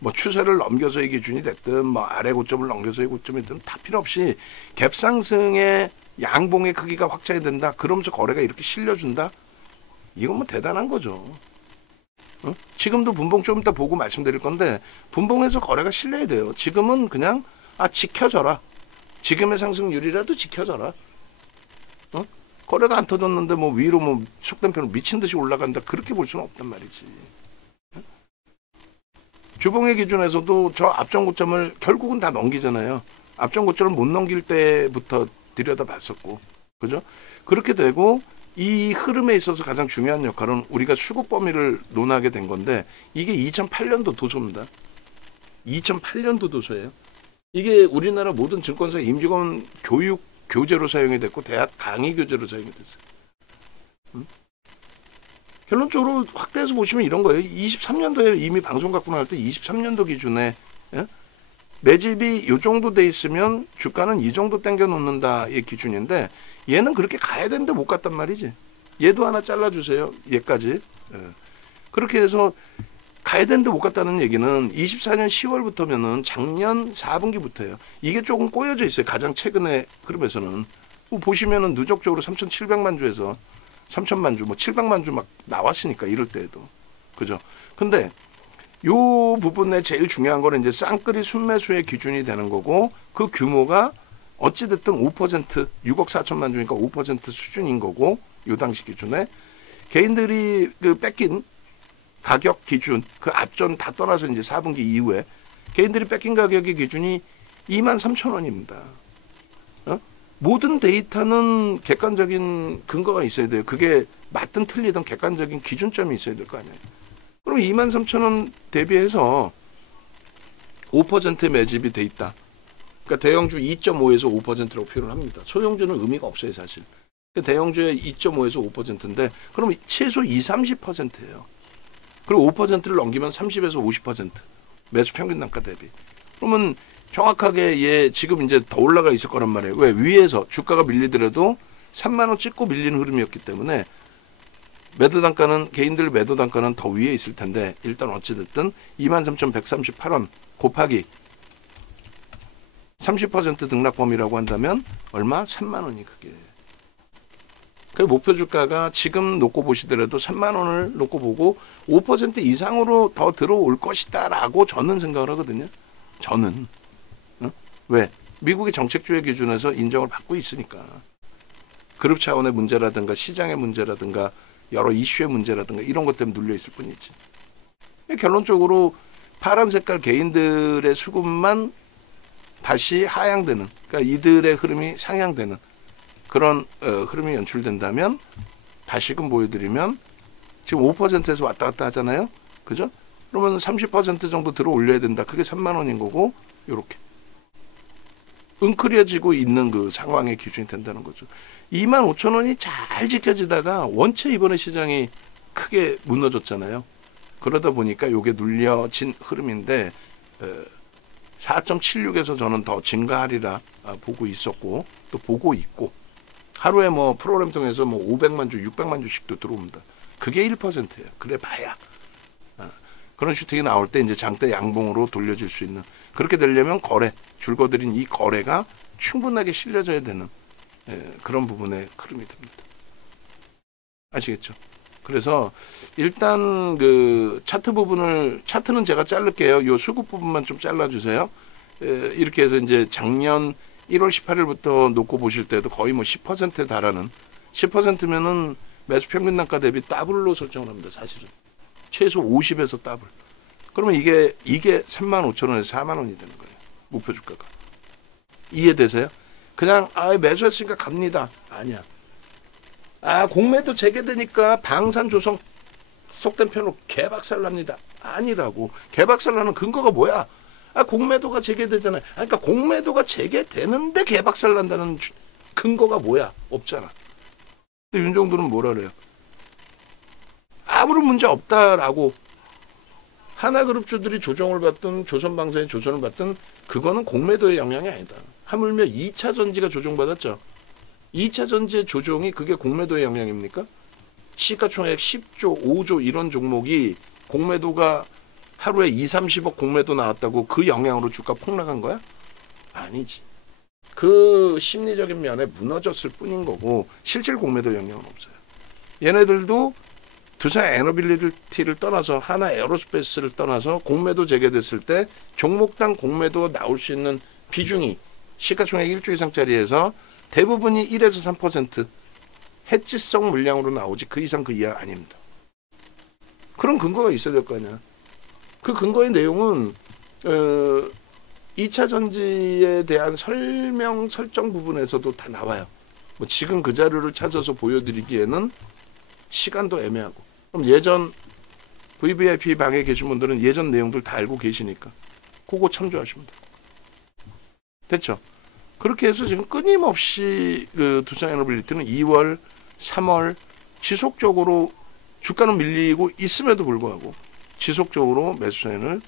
뭐 추세를 넘겨서의 기준이 됐든 뭐 아래 고점을 넘겨서의 고점이 됐든 다 필요 없이 갭 상승의 양봉의 크기가 확장이 된다. 그러면서 거래가 이렇게 실려준다. 이건 뭐 대단한 거죠. 지금도 분봉 좀 이따 보고 말씀드릴 건데 분봉에서 거래가 실려야 돼요. 지금은 그냥 지켜져라. 지금의 상승률이라도 지켜져라. 거래가 안 터졌는데 뭐 위로 뭐 속된 표로 미친 듯이 올라간다. 그렇게 볼 수는 없단 말이지. 주봉의 기준에서도 저 앞전 고점을 결국은 다 넘기잖아요. 앞전 고점을 못 넘길 때부터 들여다봤었고, 그죠? 그렇게 되고 이 흐름에 있어서 가장 중요한 역할은 우리가 수급 범위를 논하게 된 건데 이게 2008년도 도서입니다. 2008년도 도서예요. 이게 우리나라 모든 증권사 임직원 교육 교재로 사용이 됐고 대학 강의 교재로 사용이 됐어요. 결론적으로 확대해서 보시면 이런 거예요. 23년도에 이미 방송 갖고 나갈 때 23년도 기준에 매집이 이 정도 돼 있으면 주가는 이 정도 당겨 놓는다의 기준인데 얘는 그렇게 가야 되는데 못 갔단 말이지. 얘도 하나 잘라주세요. 얘까지. 그렇게 해서 가야 되는데 못 갔다는 얘기는 24년 10월부터면은 작년 4분기부터예요. 이게 조금 꼬여져 있어요. 가장 최근에 흐름에서는. 보시면은 누적적으로 3,700만 주에서 3,000만 주, 뭐 700만 주 막 나왔으니까 이럴 때에도. 그죠? 근데 요 부분에 제일 중요한 거는 이제 쌍끌이 순매수의 기준이 되는 거고 그 규모가 어찌됐든 5% 6억 4천만 주니까 5% 수준인 거고 요 당시 기준에 개인들이 그 뺏긴 가격 기준 그 앞전 다 떠나서 이제 4분기 이후에 개인들이 뺏긴 가격의 기준이 23,000원입니다. 모든 데이터는 객관적인 근거가 있어야 돼요. 그게 맞든 틀리든 객관적인 기준점이 있어야 될 거 아니에요. 그럼 23,000원 대비해서 5%의 매집이 돼 있다. 그러니까 대형주 2.5에서 5%라고 표현을 합니다. 소형주는 의미가 없어요, 사실. 대형주의 2.5에서 5%인데 그럼 최소 30%예요. 그리고 5%를 넘기면 30에서 50% 매수 평균 단가 대비. 그러면 정확하게 얘 지금 이제 더 올라가 있을 거란 말이에요. 왜? 위에서 주가가 밀리더라도 3만 원 찍고 밀리는 흐름이었기 때문에 매도 단가는 개인들 매도 단가는 더 위에 있을 텐데 일단 어찌됐든 23,138원 곱하기 30% 등락 범위라고 한다면 얼마? 3만 원이 그게. 그 목표 주가가 지금 놓고 보시더라도 3만 원을 놓고 보고 5% 이상으로 더 들어올 것이다라고 저는 생각을 하거든요. 저는. 왜? 미국의 정책주의 기준에서 인정을 받고 있으니까. 그룹 차원의 문제라든가 시장의 문제라든가 여러 이슈의 문제라든가 이런 것 때문에 눌려 있을 뿐이지. 결론적으로 파란 색깔 개인들의 수급만 다시 하향되는, 그러니까 이들의 흐름이 상향되는 그런 흐름이 연출된다면 다시금 보여드리면 지금 5%에서 왔다 갔다 하잖아요. 그죠? 그러면 30% 정도 들어 올려야 된다. 그게 3만 원인 거고 이렇게 웅크려지고 있는 그 상황의 기준이 된다는 거죠. 25,000원이 잘 지켜지다가 원체 이번에 시장이 크게 무너졌잖아요. 그러다 보니까 이게 눌려진 흐름인데 4.76에서 저는 더 증가하리라 보고 있었고 또 보고 있고 하루에 뭐 프로그램 통해서 뭐 500만 주, 600만 주씩도 들어옵니다. 그게 1%예요. 그래 봐야. 그런 슈팅이 나올 때 이제 장대 양봉으로 돌려질 수 있는 그렇게 되려면 거래, 줄거들인 이 거래가 충분하게 실려져야 되는 그런 부분의 흐름이 됩니다. 아시겠죠? 그래서 일단 그 차트 부분을 차트는 제가 자를게요. 요 수급 부분만 좀 잘라주세요. 이렇게 해서 이제 작년 1월 18일부터 놓고 보실 때도 거의 뭐 10%에 달하는 10%면은 매수 평균 단가 대비 더블로 설정을 합니다. 사실은 최소 50에서 더블. 그러면 이게 35,000원에서 4만 원이 되는 거예요. 목표 주가가. 이해되세요? 그냥 매수했으니까 갑니다. 아니야. 공매도 재개되니까 방산 조성 속된 편으로 개박살납니다. 아니라고. 개박살나는 근거가 뭐야? 공매도가 재개되잖아요. 그러니까 공매도가 재개되는데 개박살난다는 근거가 뭐야? 없잖아. 근데 윤정도는 뭐라 그래요? 아무런 문제 없다라고. 하나그룹주들이 조정을 받든 조선방산이 조정을 받든 그거는 공매도의 영향이 아니다. 하물며 2차 전지가 조정받았죠. 2차 전지의 조정이 그게 공매도의 영향입니까? 시가총액 10조, 5조 이런 종목이 공매도가 하루에 2, 30억 공매도 나왔다고 그 영향으로 주가 폭락한 거야? 아니지. 그 심리적인 면에 무너졌을 뿐인 거고 실질 공매도 영향은 없어요. 얘네들도 두산 에너빌리티를 떠나서 하나 에어로스페이스를 떠나서 공매도 재개됐을 때 종목당 공매도 나올 수 있는 비중이 시가총액 1조 이상짜리에서 대부분이 1에서 3% 해지성 물량으로 나오지 그 이상 그 이하 아닙니다. 그런 근거가 있어야 될 거 아니야. 그 근거의 내용은 2차 전지에 대한 설정 부분에서도 다 나와요. 뭐 지금 그 자료를 찾아서 보여드리기에는 시간도 애매하고. 그럼 예전 VVIP 방에 계신 분들은 예전 내용들 다 알고 계시니까 그거 참조하시면 돼요. 됐죠? 그렇게 해서 지금 끊임없이 그 두산에너빌리티는 2월, 3월 지속적으로 주가는 밀리고 있음에도 불구하고 지속적으로 매수세를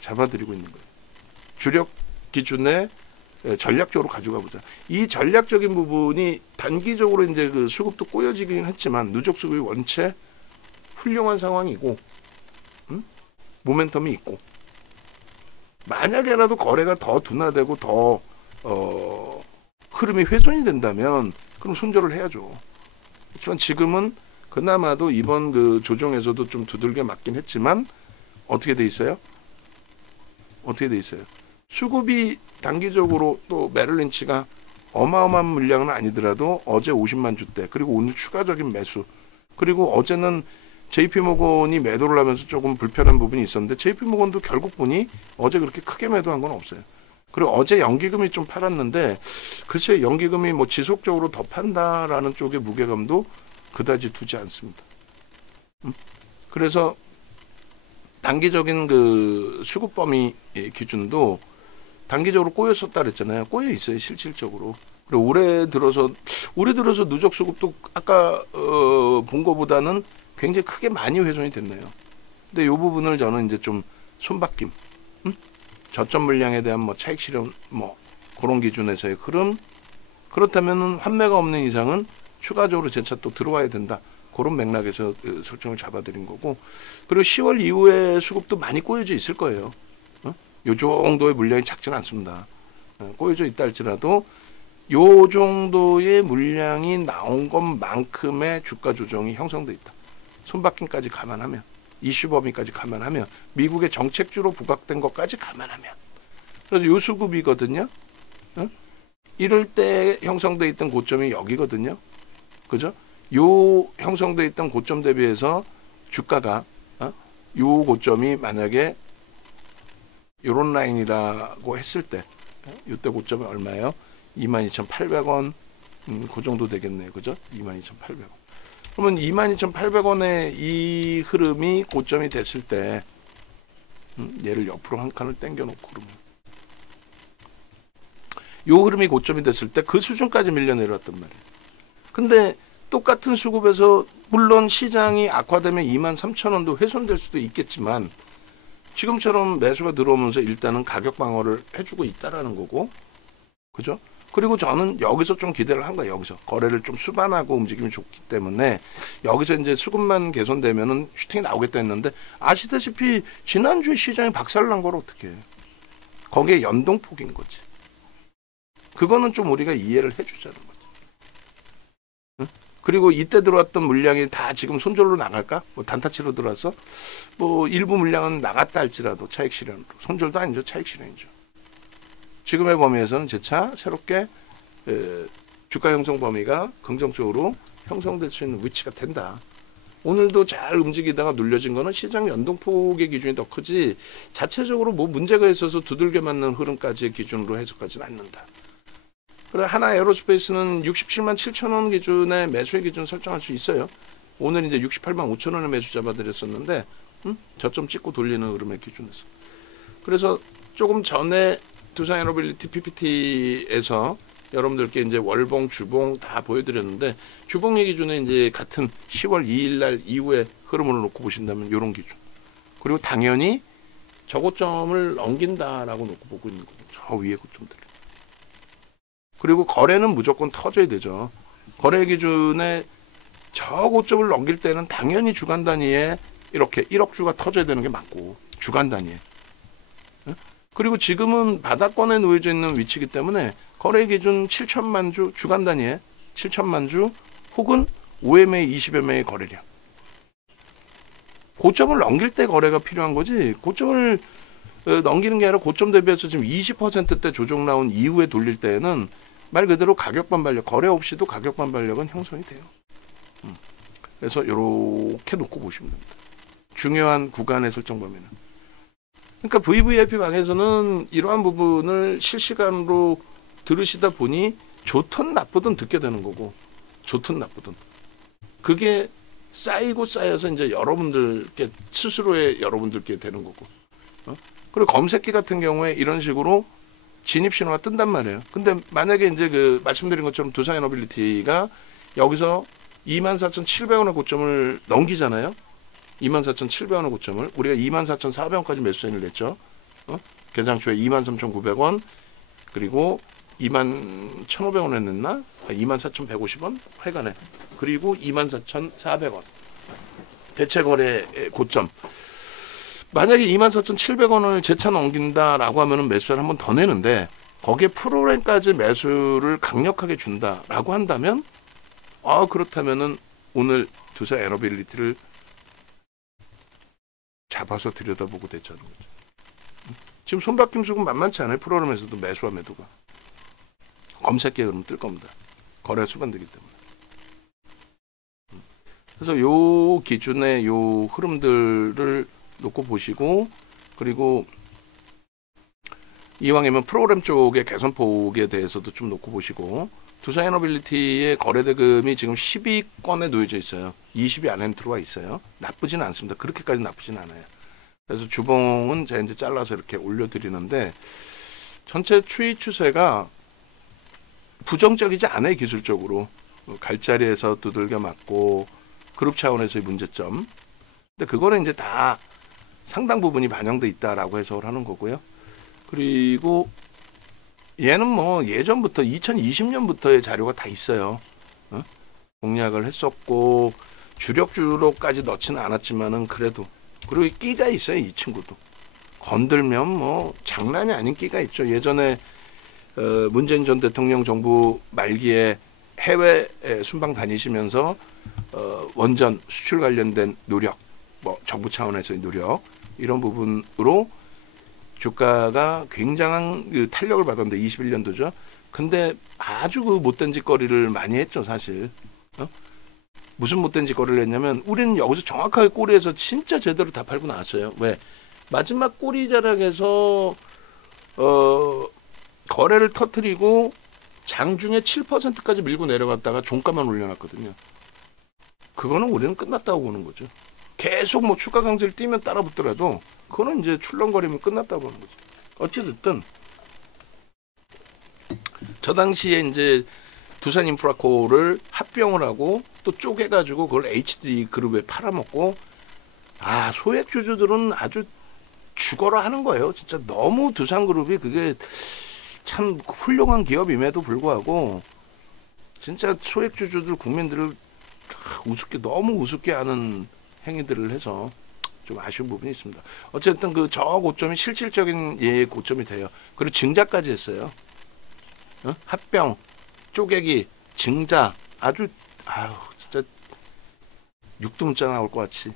잡아들이고 있는 거예요. 주력 기준에 전략적으로 가져가 보자. 이 전략적인 부분이 단기적으로 이제 그 수급도 꼬여지긴 했지만 누적 수급이 원체 훌륭한 상황이고, 모멘텀이 있고, 만약에라도 거래가 더 둔화되고 더 흐름이 훼손이 된다면 그럼 손절을 해야죠. 하지만 지금은 그나마도 이번 그 조정에서도 좀 두들겨 맞긴 했지만 어떻게 돼 있어요? 어떻게 돼 있어요? 수급이 단기적으로 또 메릴린치가 어마어마한 물량은 아니더라도 어제 50만 주대 그리고 오늘 추가적인 매수 그리고 어제는 JP모건이 매도를 하면서 조금 불편한 부분이 있었는데 JP모건도 결국 보니 어제 그렇게 크게 매도한 건 없어요. 그리고 어제 연기금이 좀 팔았는데 글쎄 연기금이 뭐 지속적으로 더 판다라는 쪽의 무게감도 그다지 두지 않습니다. 그래서 단기적인 그 수급 범위 기준도 단기적으로 꼬였었다 그랬잖아요. 꼬여 있어요, 실질적으로. 그리고 올해 들어서 누적 수급도 아까 본 거보다는 굉장히 크게 많이 훼손이 됐네요. 근데 이 부분을 저는 이제 좀 손바뀜, 저점 물량에 대한 뭐 차익 실현 뭐 그런 기준에서의 흐름, 그렇다면은 환매가 없는 이상은 추가적으로 재차 또 들어와야 된다. 그런 맥락에서 설정을 잡아드린 거고, 그리고 10월 이후에 수급도 많이 꼬여져 있을 거예요. 요 정도의 물량이 작지는 않습니다. 꼬여져 있다 할지라도 요 정도의 물량이 나온 것만큼의 주가 조정이 형성돼 있다. 손바뀜까지 감안하면, 이슈 범위까지 감안하면, 미국의 정책주로 부각된 것까지 감안하면, 그래서 요 수급이거든요. 이럴 때 형성돼 있던 고점이 여기거든요. 그죠? 요 형성돼 있던 고점 대비해서 주가가 요 고점이 만약에 요런 라인이라고 했을 때 요때 고점이 얼마예요? 22,800원 그 정도 되겠네요. 그죠? 22,800원. 그러면 22,800원의 이 흐름이 고점이 됐을 때 얘를 옆으로 한 칸을 당겨 놓고 그러면 요 흐름이 고점이 됐을 때 그 수준까지 밀려 내려왔단 말이에요. 근데 똑같은 수급에서 물론 시장이 악화되면 23,000원도 훼손될 수도 있겠지만 지금처럼 매수가 들어오면서 일단은 가격 방어를 해주고 있다라는 거고, 그죠? 그리고 저는 여기서 좀 기대를 한 거예요. 여기서 거래를 좀 수반하고 움직임이 좋기 때문에 여기서 이제 수급만 개선되면은 슈팅이 나오겠다 했는데 아시다시피 지난주에 시장이 박살난 걸 어떻게 해요? 거기에 연동폭인 거지. 그거는 좀 우리가 이해를 해주자는 거지. 응? 그리고 이때 들어왔던 물량이 다 지금 손절로 나갈까? 뭐 단타치로 들어와서 뭐 일부 물량은 나갔다 할지라도 차익 실현으로, 손절도 아니죠, 차익 실현이죠. 지금의 범위에서는 재차 새롭게 주가 형성 범위가 긍정적으로 형성될 수 있는 위치가 된다. 오늘도 잘 움직이다가 눌려진 거는 시장 연동폭의 기준이 더 크지 자체적으로 뭐 문제가 있어서 두들겨 맞는 흐름까지의 기준으로 해석하지는 않는다. 그래, 하나 에어로스페이스는 67만 7천 원 기준의 매수의 기준 설정할 수 있어요. 오늘 이제 68만 5천 원의 매수 잡아드렸었는데 저점 찍고 돌리는 흐름의 기준에서. 그래서 조금 전에 두산에너빌리티 PPT에서 여러분들께 이제 월봉, 주봉 다 보여드렸는데 주봉의 기준에 이제 같은 10월 2일 날 이후에 흐름을 놓고 보신다면 이런 기준. 그리고 당연히 저고점을 넘긴다라고 놓고 보고 있는 거고, 저 위에 고점들. 그리고 거래는 무조건 터져야 되죠. 거래 기준에 저 고점을 넘길 때는 당연히 주간 단위에 이렇게 1억 주가 터져야 되는 게 맞고, 주간 단위에. 그리고 지금은 바닥권에 놓여져 있는 위치이기 때문에 거래 기준 7천만 주 주간 단위에 7천만 주 혹은 5MA, 20MA 거래량. 고점을 넘길 때 거래가 필요한 거지. 고점을 넘기는 게 아니라 고점 대비해서 지금 20%대 조정 나온 이후에 돌릴 때에는 말 그대로 가격 반발력, 거래 없이도 가격 반발력은 형성이 돼요. 그래서 이렇게 놓고 보시면 됩니다. 중요한 구간의 설정 범위는. 그러니까 VVIP 방에서는 이러한 부분을 실시간으로 들으시다 보니 좋든 나쁘든 듣게 되는 거고, 좋든 나쁘든. 그게 쌓이고 쌓여서 이제 여러분들께, 스스로의 여러분들께 되는 거고. 그리고 검색기 같은 경우에 이런 식으로 진입 신호가 뜬단 말이에요. 근데 만약에 이제 그 말씀드린 것처럼 두산에너빌리티가 여기서 24,700원의 고점을 넘기잖아요. 24,700원의 고점을 우리가 24,400원까지 매수 사인을 냈죠. 개장 초에 23,900원 그리고 21,500원에 냈나? 24,150원 회간에 그리고 24,400원 대체 거래 고점. 만약에 24,700원을 재차 넘긴다라고 하면은 매수를 한 번 더 내는데 거기에 프로그램까지 매수를 강력하게 준다라고 한다면 그렇다면은 오늘 두산에너빌리티를 잡아서 들여다보고 대처하는 거죠. 지금 손바뀜 수급 만만치 않아요. 프로그램에서도 매수와 매도가. 검색기에 그러면 뜰 겁니다. 거래가 수반되기 때문에. 그래서 요 기준의 요 흐름들을 놓고 보시고, 그리고 이왕이면 프로그램 쪽의 개선폭에 대해서도 좀 놓고 보시고, 두산에너빌리티의 거래대금이 지금 10위권에 놓여져 있어요. 20위 안에 들어와 있어요. 나쁘지는 않습니다. 그렇게까지 나쁘진 않아요. 그래서 주봉은 제가 이제 잘라서 이렇게 올려드리는데, 전체 추이 추세가 부정적이지 않아요. 기술적으로. 갈자리에서 두들겨 맞고, 그룹 차원에서의 문제점. 근데 그거는 이제 다 상당 부분이 반영돼 있다라고 해석을 하는 거고요. 그리고 얘는 뭐 예전부터 2020년부터의 자료가 다 있어요. 공략을 했었고 주력주로까지 넣지는 않았지만은 그래도. 그리고 끼가 있어요. 이 친구도. 건들면 뭐 장난이 아닌 끼가 있죠. 예전에 문재인 전 대통령 정부 말기에 해외 순방 다니시면서 원전 수출 관련된 노력, 뭐 정부 차원에서의 노력 이런 부분으로 주가가 굉장한 그 탄력을 받았는데 21년도죠. 근데 아주 그 못된 짓거리를 많이 했죠, 사실. 무슨 못된 짓거리를 했냐면 우리는 여기서 정확하게 꼬리에서 진짜 제대로 다 팔고 나왔어요. 왜? 마지막 꼬리 자락에서 거래를 터뜨리고 장중에 7%까지 밀고 내려갔다가 종가만 올려놨거든요. 그거는 우리는 끝났다고 보는 거죠. 계속 뭐 추가 강세를 띄면 따라붙더라도 그거는 이제 출렁거리면 끝났다고 보는 거죠. 어찌됐든 저 당시에 이제 두산인프라코를 합병을 하고 또 쪼개가지고 그걸 HD 그룹에 팔아먹고 소액 주주들은 아주 죽어라 하는 거예요. 진짜 너무 두산그룹이 그게 참 훌륭한 기업임에도 불구하고 진짜 소액 주주들 국민들을 우습게 너무 우습게 하는 행위들을 해서 좀 아쉬운 부분이 있습니다. 어쨌든 그 저 고점이 실질적인 예의 고점이 돼요. 그리고 증자까지 했어요. 합병, 쪼개기, 증자 아주 진짜 육두문자 나올 것 같이.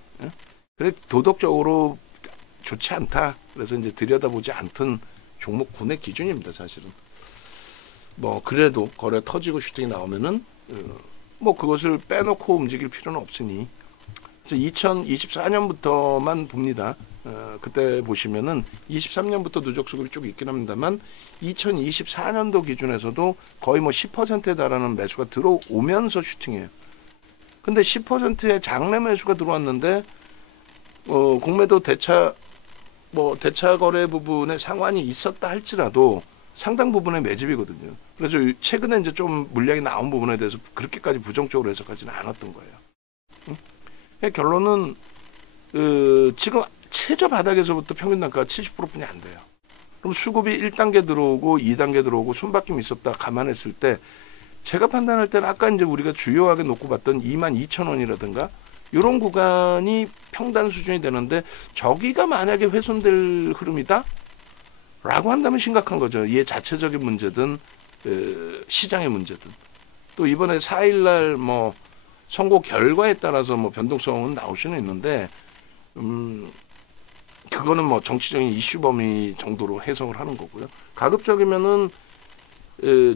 그래 도덕적으로 좋지 않다. 그래서 이제 들여다보지 않던 종목 군의 기준입니다. 사실은. 뭐 그래도 거래 터지고 슈팅이 나오면은 뭐 그것을 빼놓고 움직일 필요는 없으니 2024년부터만 봅니다. 그때 보시면은 23년부터 누적 수급이 쭉 있긴 합니다만 2024년도 기준에서도 거의 뭐 10%에 달하는 매수가 들어오면서 슈팅이에요. 근데 10%의 장내 매수가 들어왔는데 공매도 대차 거래 부분에 상환이 있었다 할지라도 상당 부분의 매집이거든요. 그래서 최근에 이제 좀 물량이 나온 부분에 대해서 그렇게까지 부정적으로 해석하지는 않았던 거예요. 결론은 지금 최저 바닥에서부터 평균 단가가 70%뿐이 안 돼요. 그럼 수급이 1단계 들어오고 2단계 들어오고 손바뀜이 있었다 감안했을 때 제가 판단할 때는 아까 이제 우리가 주요하게 놓고 봤던 22,000원이라든가 이런 구간이 평단 수준이 되는데 저기가 만약에 훼손될 흐름이다? 라고 한다면 심각한 거죠. 얘 자체적인 문제든 시장의 문제든. 또 이번에 4일날 뭐 선고 결과에 따라서 뭐 변동성은 나올 수는 있는데 그거는 뭐 정치적인 이슈 범위 정도로 해석을 하는 거고요. 가급적이면은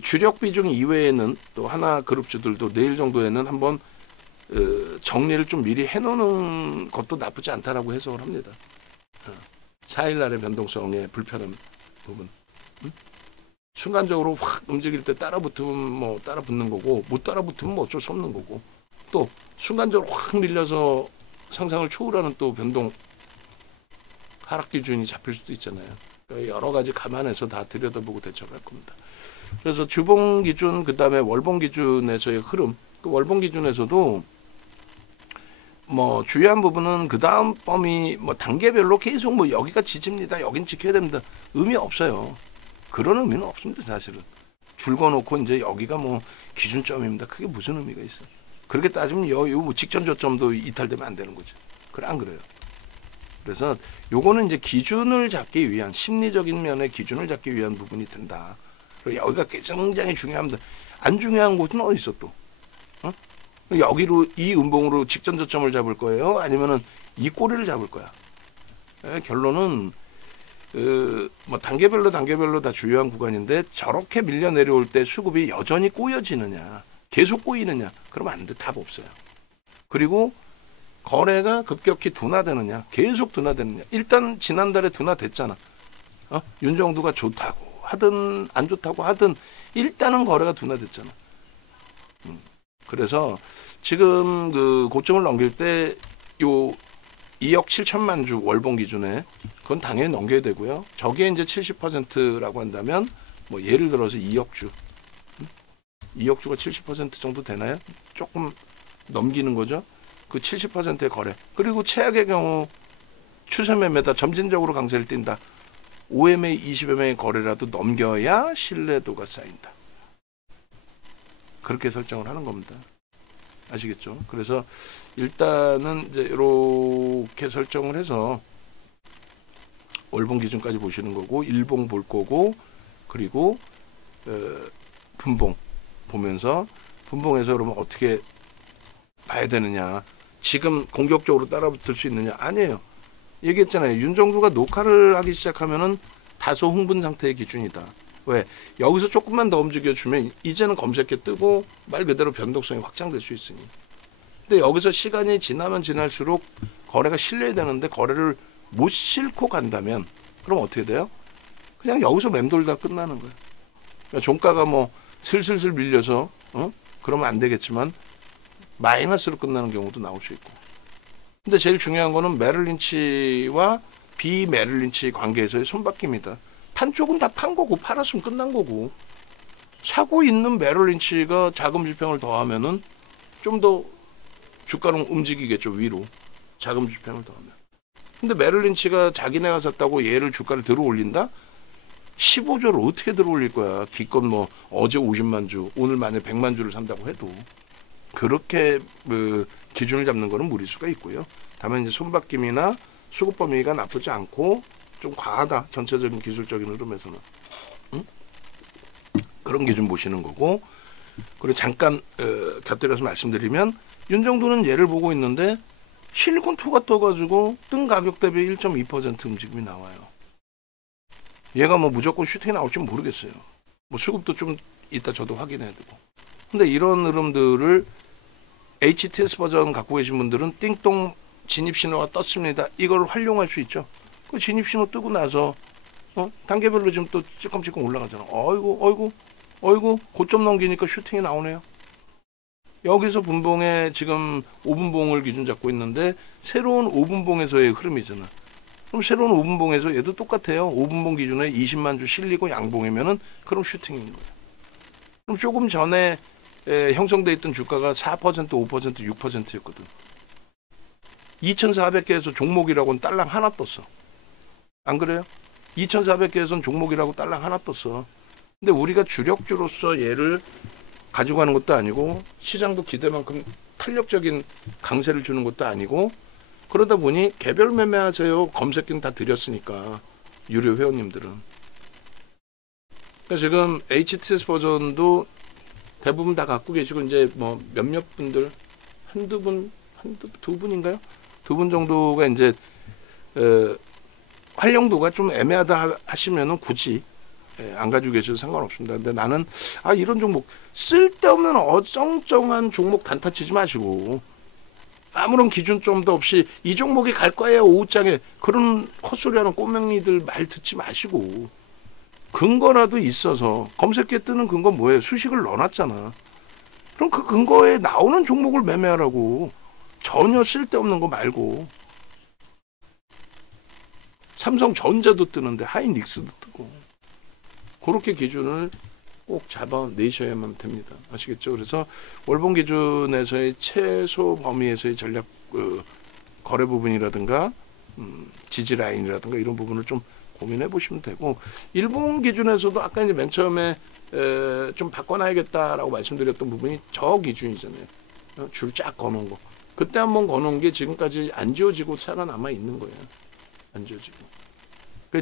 주력 비중 이외에는 또 하나 그룹주들도 내일 정도에는 한번 정리를 좀 미리 해놓는 것도 나쁘지 않다라고 해석을 합니다. 4일날의 변동성의 불편한 부분. 순간적으로 확 움직일 때 따라붙으면 뭐 따라붙는 거고 못 따라붙으면 뭐 어쩔 수 없는 거고 또 순간적으로 확 밀려서 상상을 초월하는 또 변동 하락 기준이 잡힐 수도 있잖아요. 그러니까 여러 가지 감안해서 다 들여다보고 대처할 겁니다. 그래서 주봉 기준 그다음에 월봉 기준에서의 흐름 그 월봉 기준에서도 뭐 주요한 부분은 그 다음 범위 뭐 단계별로 계속 뭐 여기가 지집니다. 여긴 지켜야 됩니다. 의미 없어요. 그런 의미는 없습니다. 사실은 줄거놓고 이제 여기가 뭐 기준점입니다. 그게 무슨 의미가 있어? 그렇게 따지면 요 뭐 직전 저점도 이탈되면 안 되는 거죠. 그래 안 그래요? 그래서 요거는 이제 기준을 잡기 위한 심리적인 면의 기준을 잡기 위한 부분이 된다. 그리고 여기가 굉장히 중요합니다. 안 중요한 곳은 어디 있어 또? 여기로 이 음봉으로 직전 저점을 잡을 거예요? 아니면은 이 꼬리를 잡을 거야? 결론은 뭐 단계별로 다 주요한 구간인데 저렇게 밀려 내려올 때 수급이 여전히 꼬여지느냐, 계속 꼬이느냐, 그러면 안 돼. 답 없어요. 그리고 거래가 급격히 둔화되느냐, 계속 둔화되느냐. 일단 지난달에 둔화됐잖아. 윤정두가 좋다고 하든 안 좋다고 하든 일단은 거래가 둔화됐잖아. 그래서 지금 그 고점을 넘길 때 요 2억 7천만 주 월봉 기준에 그건 당연히 넘겨야 되고요. 저게 이제 70%라고 한다면 뭐 예를 들어서 2억 주. 2억 주가 70% 정도 되나요? 조금 넘기는 거죠. 그 70%의 거래. 그리고 최악의 경우 추세 매매다 점진적으로 강세를 띈다. 5MA, 20MA 거래라도 넘겨야 신뢰도가 쌓인다. 그렇게 설정을 하는 겁니다. 아시겠죠? 그래서 일단은 이제 이렇게 설정을 해서 월봉 기준까지 보시는 거고 일봉 볼 거고 그리고 분봉 보면서 분봉에서 그러면 어떻게 봐야 되느냐. 지금 공격적으로 따라붙을 수 있느냐. 아니에요. 얘기했잖아요. 윤정두가 녹화를 하기 시작하면은 다소 흥분 상태의 기준이다. 왜? 여기서 조금만 더 움직여주면 이제는 검색해 뜨고 말 그대로 변동성이 확장될 수 있으니. 근데 여기서 시간이 지나면 지날수록 거래가 실려야 되는데 거래를 못 싣고 간다면 그럼 어떻게 돼요? 그냥 여기서 맴돌다 끝나는 거예요. 그러니까 종가가 뭐 슬슬슬 밀려서 그러면 안 되겠지만 마이너스로 끝나는 경우도 나올 수 있고. 근데 제일 중요한 거는 메릴린치와 비메릴린치 관계에서의 손바뀜이다. 판 쪽은 다 판 거고 팔았으면 끝난 거고 사고 있는 메릴린치가 자금 집행을 더하면은 좀 더 주가는 움직이겠죠. 위로 자금 집행을 더하면. 근데 메릴린치가 자기네가 샀다고 얘를 주가를 들어 올린다? 15조를 어떻게 들어 올릴 거야. 기껏 뭐 어제 50만 주 오늘 만에 100만 주를 산다고 해도 그렇게 기준을 잡는 거는 무리수가 있고요. 다만 이제 손바뀜이나 수급 범위가 나쁘지 않고 좀 과하다. 전체적인 기술적인 흐름에서는. 그런 기준 보시는 거고. 그리고 잠깐 곁들여서 말씀드리면 윤정두는 얘를 보고 있는데 실리콘2가 떠가지고 뜬 가격 대비 1.2% 움직임이 나와요. 얘가 뭐 무조건 슈팅이 나올지는 모르겠어요. 뭐 수급도 좀 이따 저도 확인해야 되고. 근데 이런 흐름들을 HTS 버전 갖고 계신 분들은 띵동 진입 신호가 떴습니다. 이걸 활용할 수 있죠. 그 진입 신호 뜨고 나서 단계별로 지금 또 찔끔찔끔 올라가잖아. 어이구 고점 넘기니까 슈팅이 나오네요. 여기서 분봉에 지금 5분봉을 기준 잡고 있는데 새로운 5분봉에서의 흐름이잖아. 그럼 새로운 5분봉에서 얘도 똑같아요. 5분봉 기준에 20만 주 실리고 양봉이면은 그럼 슈팅인 거예요. 그럼 조금 전에 형성돼 있던 주가가 4%, 5%, 6%였거든. 2,400개에서 종목이라고는 딸랑 하나 떴어. 안 그래요? 2,400개에서는 종목이라고 딸랑 하나 떴어. 근데 우리가 주력주로서 얘를 가지고 가는 것도 아니고 시장도 기대만큼 탄력적인 강세를 주는 것도 아니고 그러다 보니 개별 매매하세요. 검색기는 다 드렸으니까 유료 회원님들은. 그러니까 지금 HTS 버전도 대부분 다 갖고 계시고 이제 뭐 몇몇 분들 두 분인가요? 두 분 정도가 이제 활용도가 좀 애매하다 하시면은 굳이 안 가지고 계셔도 상관없습니다. 근데 나는 이런 종목 쓸데없는 어정쩡한 종목 단타 치지 마시고 아무런 기준점도 없이 이 종목이 갈 거예요 오후장에 그런 헛소리하는 꼬맹이들 말 듣지 마시고 근거라도 있어서 검색기에 뜨는 근거 뭐예요? 수식을 넣어놨잖아. 그럼 그 근거에 나오는 종목을 매매하라고. 전혀 쓸데없는 거 말고. 삼성전자도 뜨는데 하이닉스도 뜨고 그렇게 기준을 꼭 잡아내셔야만 됩니다. 아시겠죠? 그래서 월봉 기준에서의 최소 범위에서의 전략 거래 부분이라든가 지지 라인이라든가 이런 부분을 좀 고민해 보시면 되고 일본 기준에서도 아까 이제 맨 처음에 좀 바꿔놔야겠다라고 말씀드렸던 부분이 저 기준이잖아요. 줄 쫙 거놓은 거. 그때 한번 거놓은 게 지금까지 안 지워지고 살아남아 있는 거예요. 안 지워지고.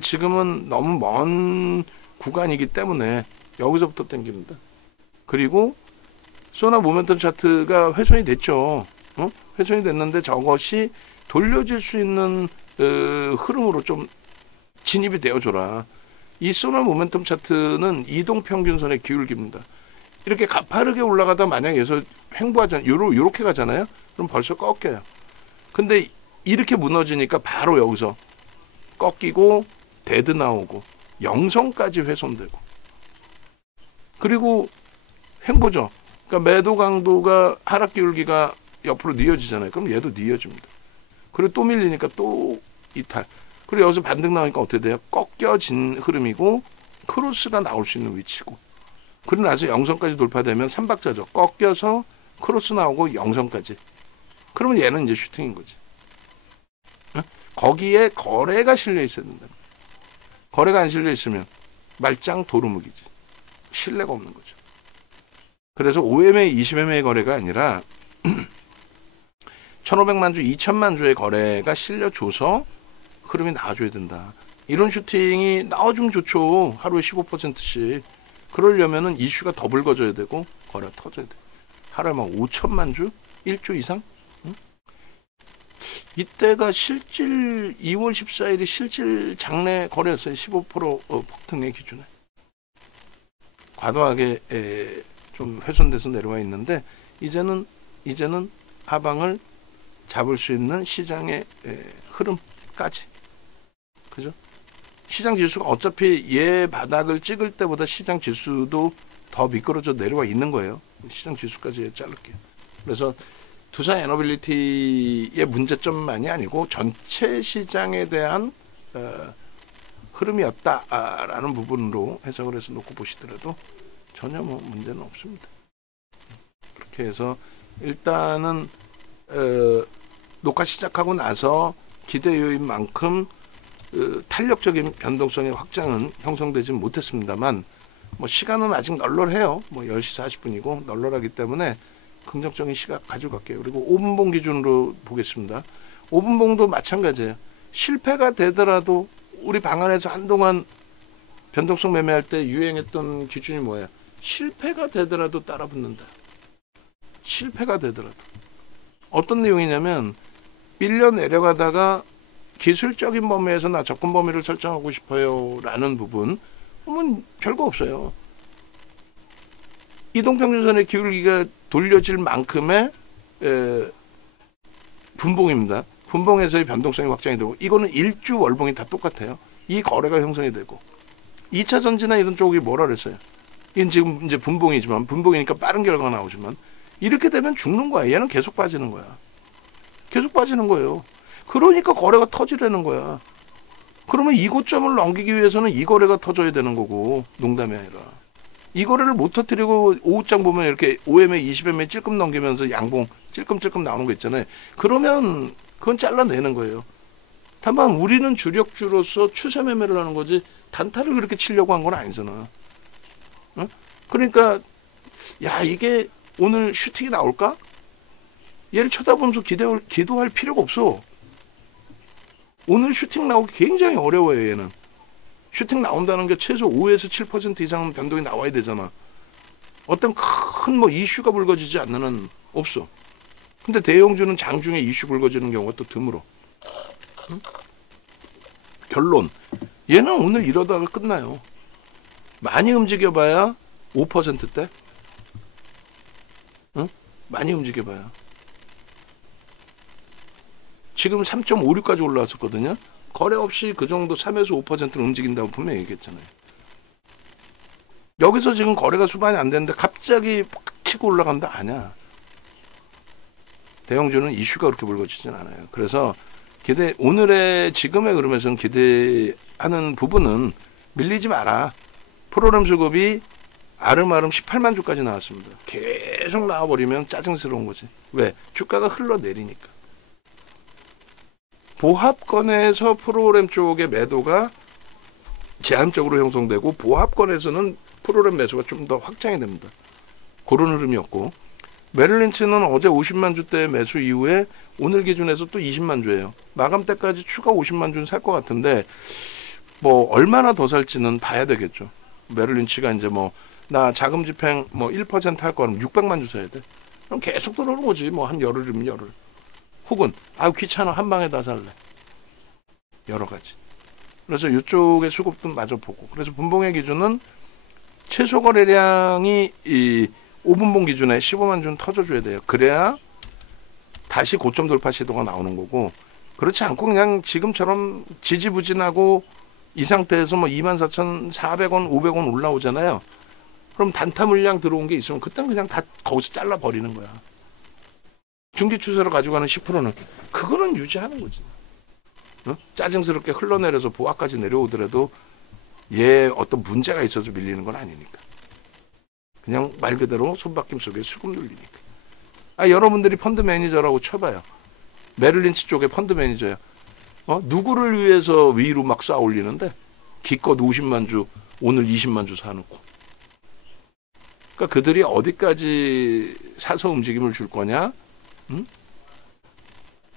지금은 너무 먼 구간이기 때문에 여기서부터 당깁니다. 그리고 소나 모멘텀 차트가 훼손이 됐죠. 훼손이 됐는데 저것이 돌려질 수 있는 흐름으로 좀 진입이 되어줘라. 이 소나 모멘텀 차트는 이동평균선의 기울기입니다. 이렇게 가파르게 올라가다 만약에 여기서 횡보하잖아요. 요렇게 가잖아요. 그럼 벌써 꺾여요. 근데 이렇게 무너지니까 바로 여기서 꺾이고 데드 나오고 영성까지 훼손되고 그리고 횡보죠. 그러니까 매도 강도가 하락 기울기가 옆으로 뉘어지잖아요. 그럼 얘도 뉘어집니다. 그리고 또 밀리니까 또 이탈. 그리고 여기서 반등 나오니까 어떻게 돼요? 꺾여진 흐름이고 크로스가 나올 수 있는 위치고 그러고 나서 영성까지 돌파되면 3박자죠. 꺾여서 크로스 나오고 영성까지. 그러면 얘는 이제 슈팅인 거지. 거기에 거래가 실려 있어야 된다. 거래가 안 실려 있으면 말짱 도루묵이지. 신뢰가 없는 거죠. 그래서 5MA, 20MA 거래가 아니라 1,500만 주, 2,000만 주의 거래가 실려줘서 흐름이 나와줘야 된다. 이런 슈팅이 나와주면 좋죠. 하루에 15%씩. 그러려면은 이슈가 더 불거져야 되고 거래가 터져야 돼. 하루에 막 5천만 주? 1조 이상? 응? 이때가 실질 2월 14일이 실질 장내 거래였어요. 15% 폭등의 기준에. 과도하게 좀 훼손돼서 내려와 있는데 이제는 하방을 잡을 수 있는 시장의 흐름까지. 그죠? 시장 지수가 어차피 얘 바닥을 찍을 때보다 시장 지수도 더 미끄러져 내려와 있는 거예요. 시장 지수까지 자를게요. 그래서 두산 에너빌리티의 문제점만이 아니고 전체 시장에 대한 흐름이었다라는 부분으로 해석을 해서 놓고 보시더라도 전혀 뭐 문제는 없습니다. 그렇게 해서 일단은 녹화 시작하고 나서 기대 요인만큼 탄력적인 변동성의 확장은 형성되지 못했습니다만 뭐 시간은 아직 널널해요. 뭐 10시 40분이고 널널하기 때문에 긍정적인 시각 가지고 갈게요. 그리고 5분봉 기준으로 보겠습니다. 5분봉도 마찬가지예요. 실패가 되더라도 우리 방안에서 한동안 변동성 매매할 때 유행했던 기준이 뭐예요? 실패가 되더라도 따라 붙는다. 실패가 되더라도. 어떤 내용이냐면 밀려 내려가다가 기술적인 범위에서 나 접근 범위를 설정하고 싶어요 라는 부분 그러면 별거 없어요. 이동평균선의 기울기가 돌려질 만큼의 분봉입니다. 분봉에서의 변동성이 확장이 되고 이거는 일주 월봉이 다 똑같아요. 이 거래가 형성이 되고 2차 전지나 이런 쪽이 뭐라 그랬어요? 이건 지금 이제 분봉이지만 분봉이니까 빠른 결과가 나오지만 이렇게 되면 죽는 거야. 얘는 계속 빠지는 거야. 계속 빠지는 거예요. 그러니까 거래가 터지려는 거야. 그러면 이 고점을 넘기기 위해서는 이 거래가 터져야 되는 거고 농담이 아니라 이 거래를 못 터뜨리고 오후장 보면 이렇게 5MA, 20MA 찔끔 넘기면서 양봉 찔끔찔끔 나오는 거 있잖아요. 그러면 그건 잘라내는 거예요. 다만 우리는 주력주로서 추세 매매를 하는 거지 단타를 그렇게 치려고 한 건 아니잖아. 어? 그러니까 야 이게 오늘 슈팅이 나올까? 얘를 쳐다보면서 기도할 필요가 없어. 오늘 슈팅 나오기 굉장히 어려워요. 얘는 슈팅 나온다는 게 최소 5에서 7% 이상 변동이 나와야 되잖아. 어떤 큰 뭐 이슈가 불거지지 않는 한 없어. 근데 대형주는 장중에 이슈 불거지는 경우가 또 드물어. 응? 결론, 얘는 오늘 이러다가 끝나요. 많이 움직여봐야 5%대. 응? 많이 움직여봐야. 지금 3.56까지 올라왔었거든요. 거래 없이 그 정도 3에서 5%는 움직인다고 분명히 얘기했잖아요. 여기서 지금 거래가 수반이 안 되는데 갑자기 팍 치고 올라간다? 아니야. 대형주는 이슈가 그렇게 불거지진 않아요. 그래서 오늘의 지금의 흐름에서는 기대하는 부분은 밀리지 마라. 프로그램 수급이 아름아름 18만 주까지 나왔습니다. 계속 나와버리면 짜증스러운 거지. 왜? 주가가 흘러내리니까. 보합권에서 프로그램 쪽의 매도가 제한적으로 형성되고 보합권에서는 프로그램 매수가 좀 더 확장이 됩니다. 그런 흐름이었고, 메릴린치는 어제 50만 주대 매수 이후에 오늘 기준에서 또 20만 주예요. 마감 때까지 추가 50만 주는 살 것 같은데 뭐 얼마나 더 살지는 봐야 되겠죠. 메릴린치가 이제 뭐 나 자금 집행 뭐 1%할 거면 600만 주 사야 돼. 그럼 계속 들어오는 거지. 뭐 한 열흘이면 열흘. 혹은 귀찮아 한 방에 다 살래. 여러 가지. 그래서 이쪽의 수급도 마저 보고. 그래서 분봉의 기준은 최소 거래량이 이 5분봉 기준에 15만 주는 터져줘야 돼요. 그래야 다시 고점 돌파 시도가 나오는 거고, 그렇지 않고 그냥 지금처럼 지지부진하고 이 상태에서 뭐 24,400원, 500원 올라오잖아요. 그럼 단타 물량 들어온 게 있으면 그땐 그냥 다 거기서 잘라버리는 거야. 중기 추세로 가져가는 10%는 그거는 유지하는 거지. 어? 짜증스럽게 흘러내려서 보합까지 내려오더라도 얘 어떤 문제가 있어서 밀리는 건 아니니까. 그냥 말 그대로 손바뀜 속에 수급 눌리니까. 여러분들이 펀드 매니저라고 쳐봐요. 메릴린치 쪽에 펀드 매니저야. 누구를 위해서 위로 막 쌓아 올리는데 기껏 50만 주 오늘 20만 주 사놓고. 그러니까 그들이 어디까지 사서 움직임을 줄 거냐, 응?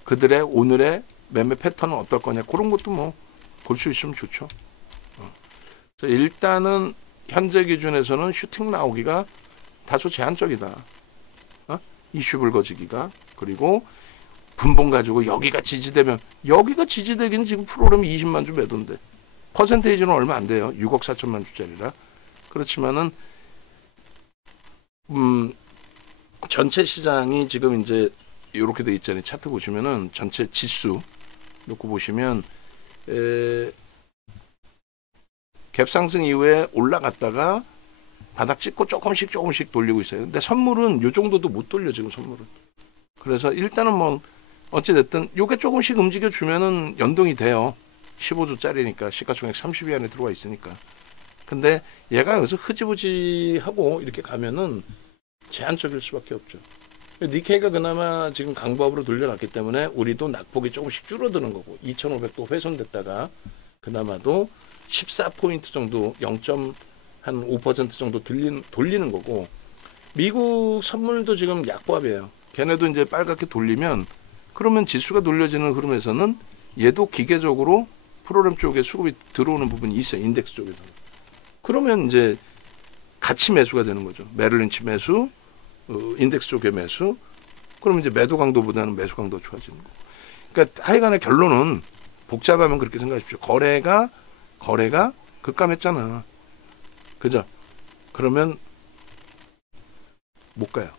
그들의 오늘의 매매 패턴은 어떨 거냐, 그런 것도 뭐 볼 수 있으면 좋죠. 그래서 일단은 현재 기준에서는 슈팅 나오기가 다소 제한적이다. 이슈 불거지기가. 그리고 분봉 가지고 여기가 지지되면, 여기가 지지되기는 지금 프로그램이 20만 주 매도인데 퍼센테이지는 얼마 안 돼요. 6억 4천만 주짜리라. 그렇지만은 전체 시장이 지금 이제 이렇게 돼 있잖아요. 차트 보시면은 전체 지수 놓고 보시면 갭 상승 이후에 올라갔다가 바닥 찍고 조금씩 돌리고 있어요. 근데 선물은 요 정도도 못 돌려, 지금 선물은. 그래서 일단은 뭐 어찌됐든 요게 조금씩 움직여 주면은 연동이 돼요. 15조짜리니까 시가총액 30위 안에 들어와 있으니까. 근데 얘가 여기서 흐지부지하고 이렇게 가면은 제한적일 수밖에 없죠. 니케이가 그나마 지금 강보합으로 돌려놨기 때문에 우리도 낙폭이 조금씩 줄어드는 거고, 2,500도 훼손됐다가 그나마도 14포인트 정도, 0.5% 정도 돌리는 거고, 미국 선물도 지금 약보합이에요. 걔네도 이제 빨갛게 돌리면, 그러면 지수가 돌려지는 흐름에서는 얘도 기계적으로 프로그램 쪽에 수급이 들어오는 부분이 있어요. 인덱스 쪽에서. 그러면 이제 같이 매수가 되는 거죠. 메릴린치 매수, 인덱스 쪽의 매수. 그러면 이제 매도 강도보다는 매수 강도가 좋아지는 거고. 그러니까 하여간의 결론은 복잡하면 그렇게 생각하십시오. 거래가 급감했잖아. 그죠? 그러면 못 가요.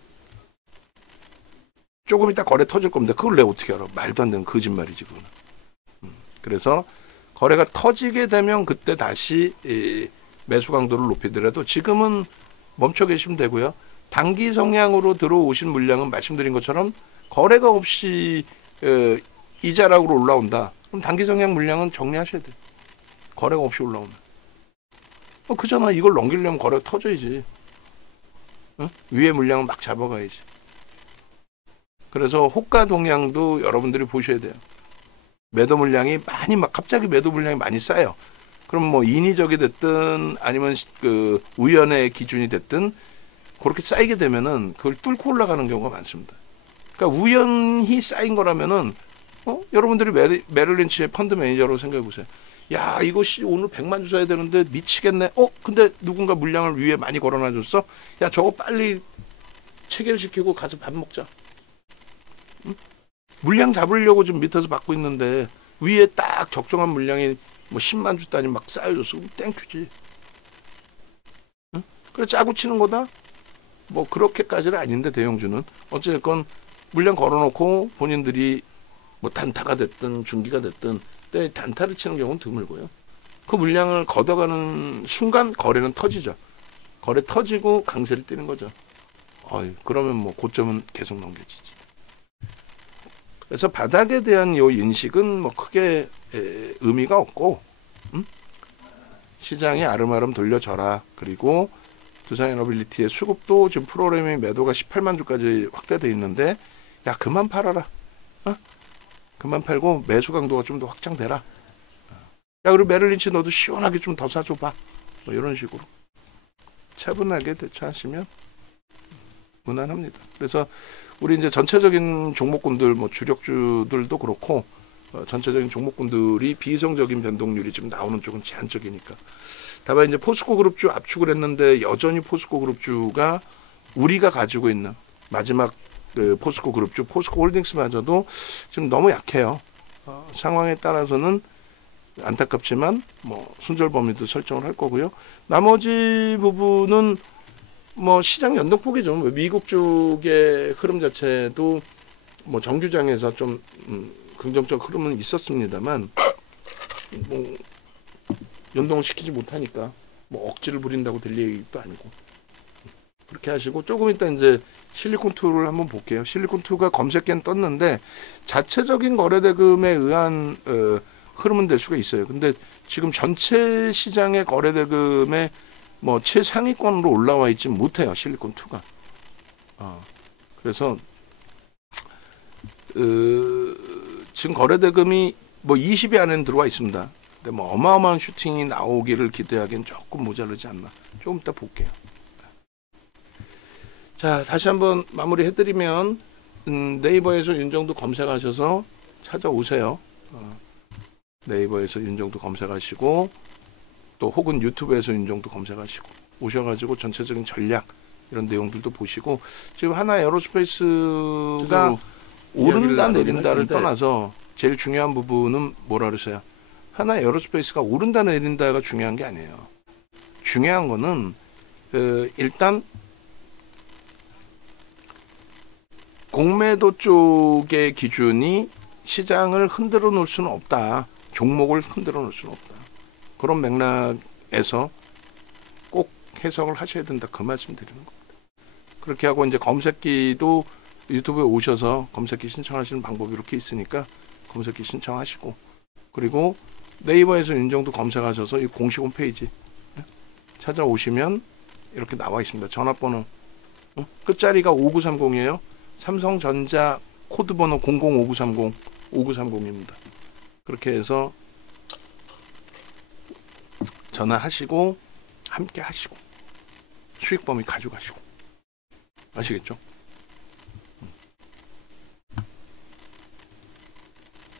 조금 이따 거래 터질 겁니다. 그걸 내가 어떻게 알아? 말도 안 되는 거짓말이지, 그거는. 그래서 거래가 터지게 되면 그때 다시 매수 강도를 높이더라도 지금은 멈춰 계시면 되고요. 단기 성향으로 들어오신 물량은 말씀드린 것처럼 거래가 없이 이자락으로 올라온다. 그럼 단기 성향 물량은 정리하셔야 돼요. 거래가 없이 올라오면. 그잖아. 이걸 넘기려면 거래가 터져야지. 응? 위에 물량은 막 잡아가야지. 그래서 호가 동향도 여러분들이 보셔야 돼요. 매도 물량이 갑자기 매도 물량이 많이 쌓여. 그럼 뭐 인위적이 됐든 아니면 그 우연의 기준이 됐든 그렇게 쌓이게 되면은 그걸 뚫고 올라가는 경우가 많습니다. 그러니까 우연히 쌓인 거라면은 여러분들이 메릴 린치의 펀드 매니저라고 생각해 보세요. 야, 이것이 오늘 100만 주 사야 되는데 미치겠네. 근데 누군가 물량을 위에 많이 걸어놔 줬어. 야, 저거 빨리 체결시키고 가서 밥 먹자. 응? 물량 잡으려고 지금 밑에서 받고 있는데 위에 딱 적정한 물량이 뭐 10만 주 단위 막 쌓여줬어. 땡큐지. 응? 그래, 짜고 치는 거다. 뭐 그렇게까지는 아닌데 대형주는 어쨌건 물량 걸어놓고 본인들이 뭐 단타가 됐든 중기가 됐든 때 단타를 치는 경우는 드물고요. 그 물량을 걷어가는 순간 거래는 터지죠. 거래 터지고 강세를 띄는 거죠. 그러면 뭐 고점은 계속 넘겨지지. 그래서 바닥에 대한 요 인식은 뭐 크게 의미가 없고, 시장이 아름아름 돌려져라. 그리고 두산에너빌리티의 수급도 지금 프로그래밍 매도가 18만 주까지 확대돼 있는데, 야, 그만 팔아라. 그만 팔고 매수 강도가 좀 더 확장되라. 야, 그리고 메릴 린치 너도 시원하게 좀 더 사줘봐. 뭐 이런 식으로 차분하게 대처하시면 무난합니다. 그래서 우리 이제 전체적인 종목군들, 뭐 주력주들도 그렇고, 전체적인 종목군들이 비이성적인 변동률이 지금 나오는 쪽은 제한적이니까. 다만 이제 포스코 그룹주 압축을 했는데 여전히 포스코 그룹주가 우리가 가지고 있는 마지막 그 포스코 그룹주, 포스코 홀딩스마저도 지금 너무 약해요. 상황에 따라서는 안타깝지만 뭐 손절 범위도 설정을 할 거고요. 나머지 부분은 뭐 시장 연동폭이죠. 미국 쪽의 흐름 자체도 뭐 정규장에서 좀 긍정적 흐름은 있었습니다만, 뭐 연동을 시키지 못하니까 뭐 억지를 부린다고 될 얘기도 아니고, 그렇게 하시고 조금 이따 이제 실리콘2를 한번 볼게요. 실리콘2가 검색엔 떴는데 자체적인 거래대금에 의한 흐름은 될 수가 있어요. 근데 지금 전체 시장의 거래대금의 뭐 최상위권으로 올라와 있지 못해요. 실리콘2가. 그래서 지금 거래대금이 뭐 20위 안에는 들어와 있습니다. 근데 뭐 어마어마한 슈팅이 나오기를 기대하기엔 조금 모자르지 않나. 조금 이따 볼게요. 자, 다시 한번 마무리 해드리면, 네이버에서 윤정도 검색하셔서 찾아오세요. 네이버에서 윤정도 검색하시고, 또 혹은 유튜브에서 윤정도 검색하시고 오셔가지고 전체적인 전략 이런 내용들도 보시고, 지금 하나 에어로스페이스가 오른다 내린다를 떠나서 제일 중요한 부분은 뭐라 그러세요? 하나 에어로스페이스가 오른다 내린다가 중요한 게 아니에요. 중요한 거는 일단 공매도 쪽의 기준이 시장을 흔들어 놓을 수는 없다. 종목을 흔들어 놓을 수는 없다. 그런 맥락에서 꼭 해석을 하셔야 된다. 그 말씀 드리는 겁니다. 그렇게 하고 이제 검색기도 유튜브에 오셔서 검색기 신청하시는 방법이 이렇게 있으니까 검색기 신청하시고, 그리고 네이버에서 윤정도 검색하셔서 이 공식 홈페이지 찾아오시면 이렇게 나와 있습니다. 전화번호 끝자리가 5930이에요. 삼성전자 코드번호 005930 5930입니다. 그렇게 해서 전화하시고 함께 하시고 수익 범위 가져가시고, 아시겠죠?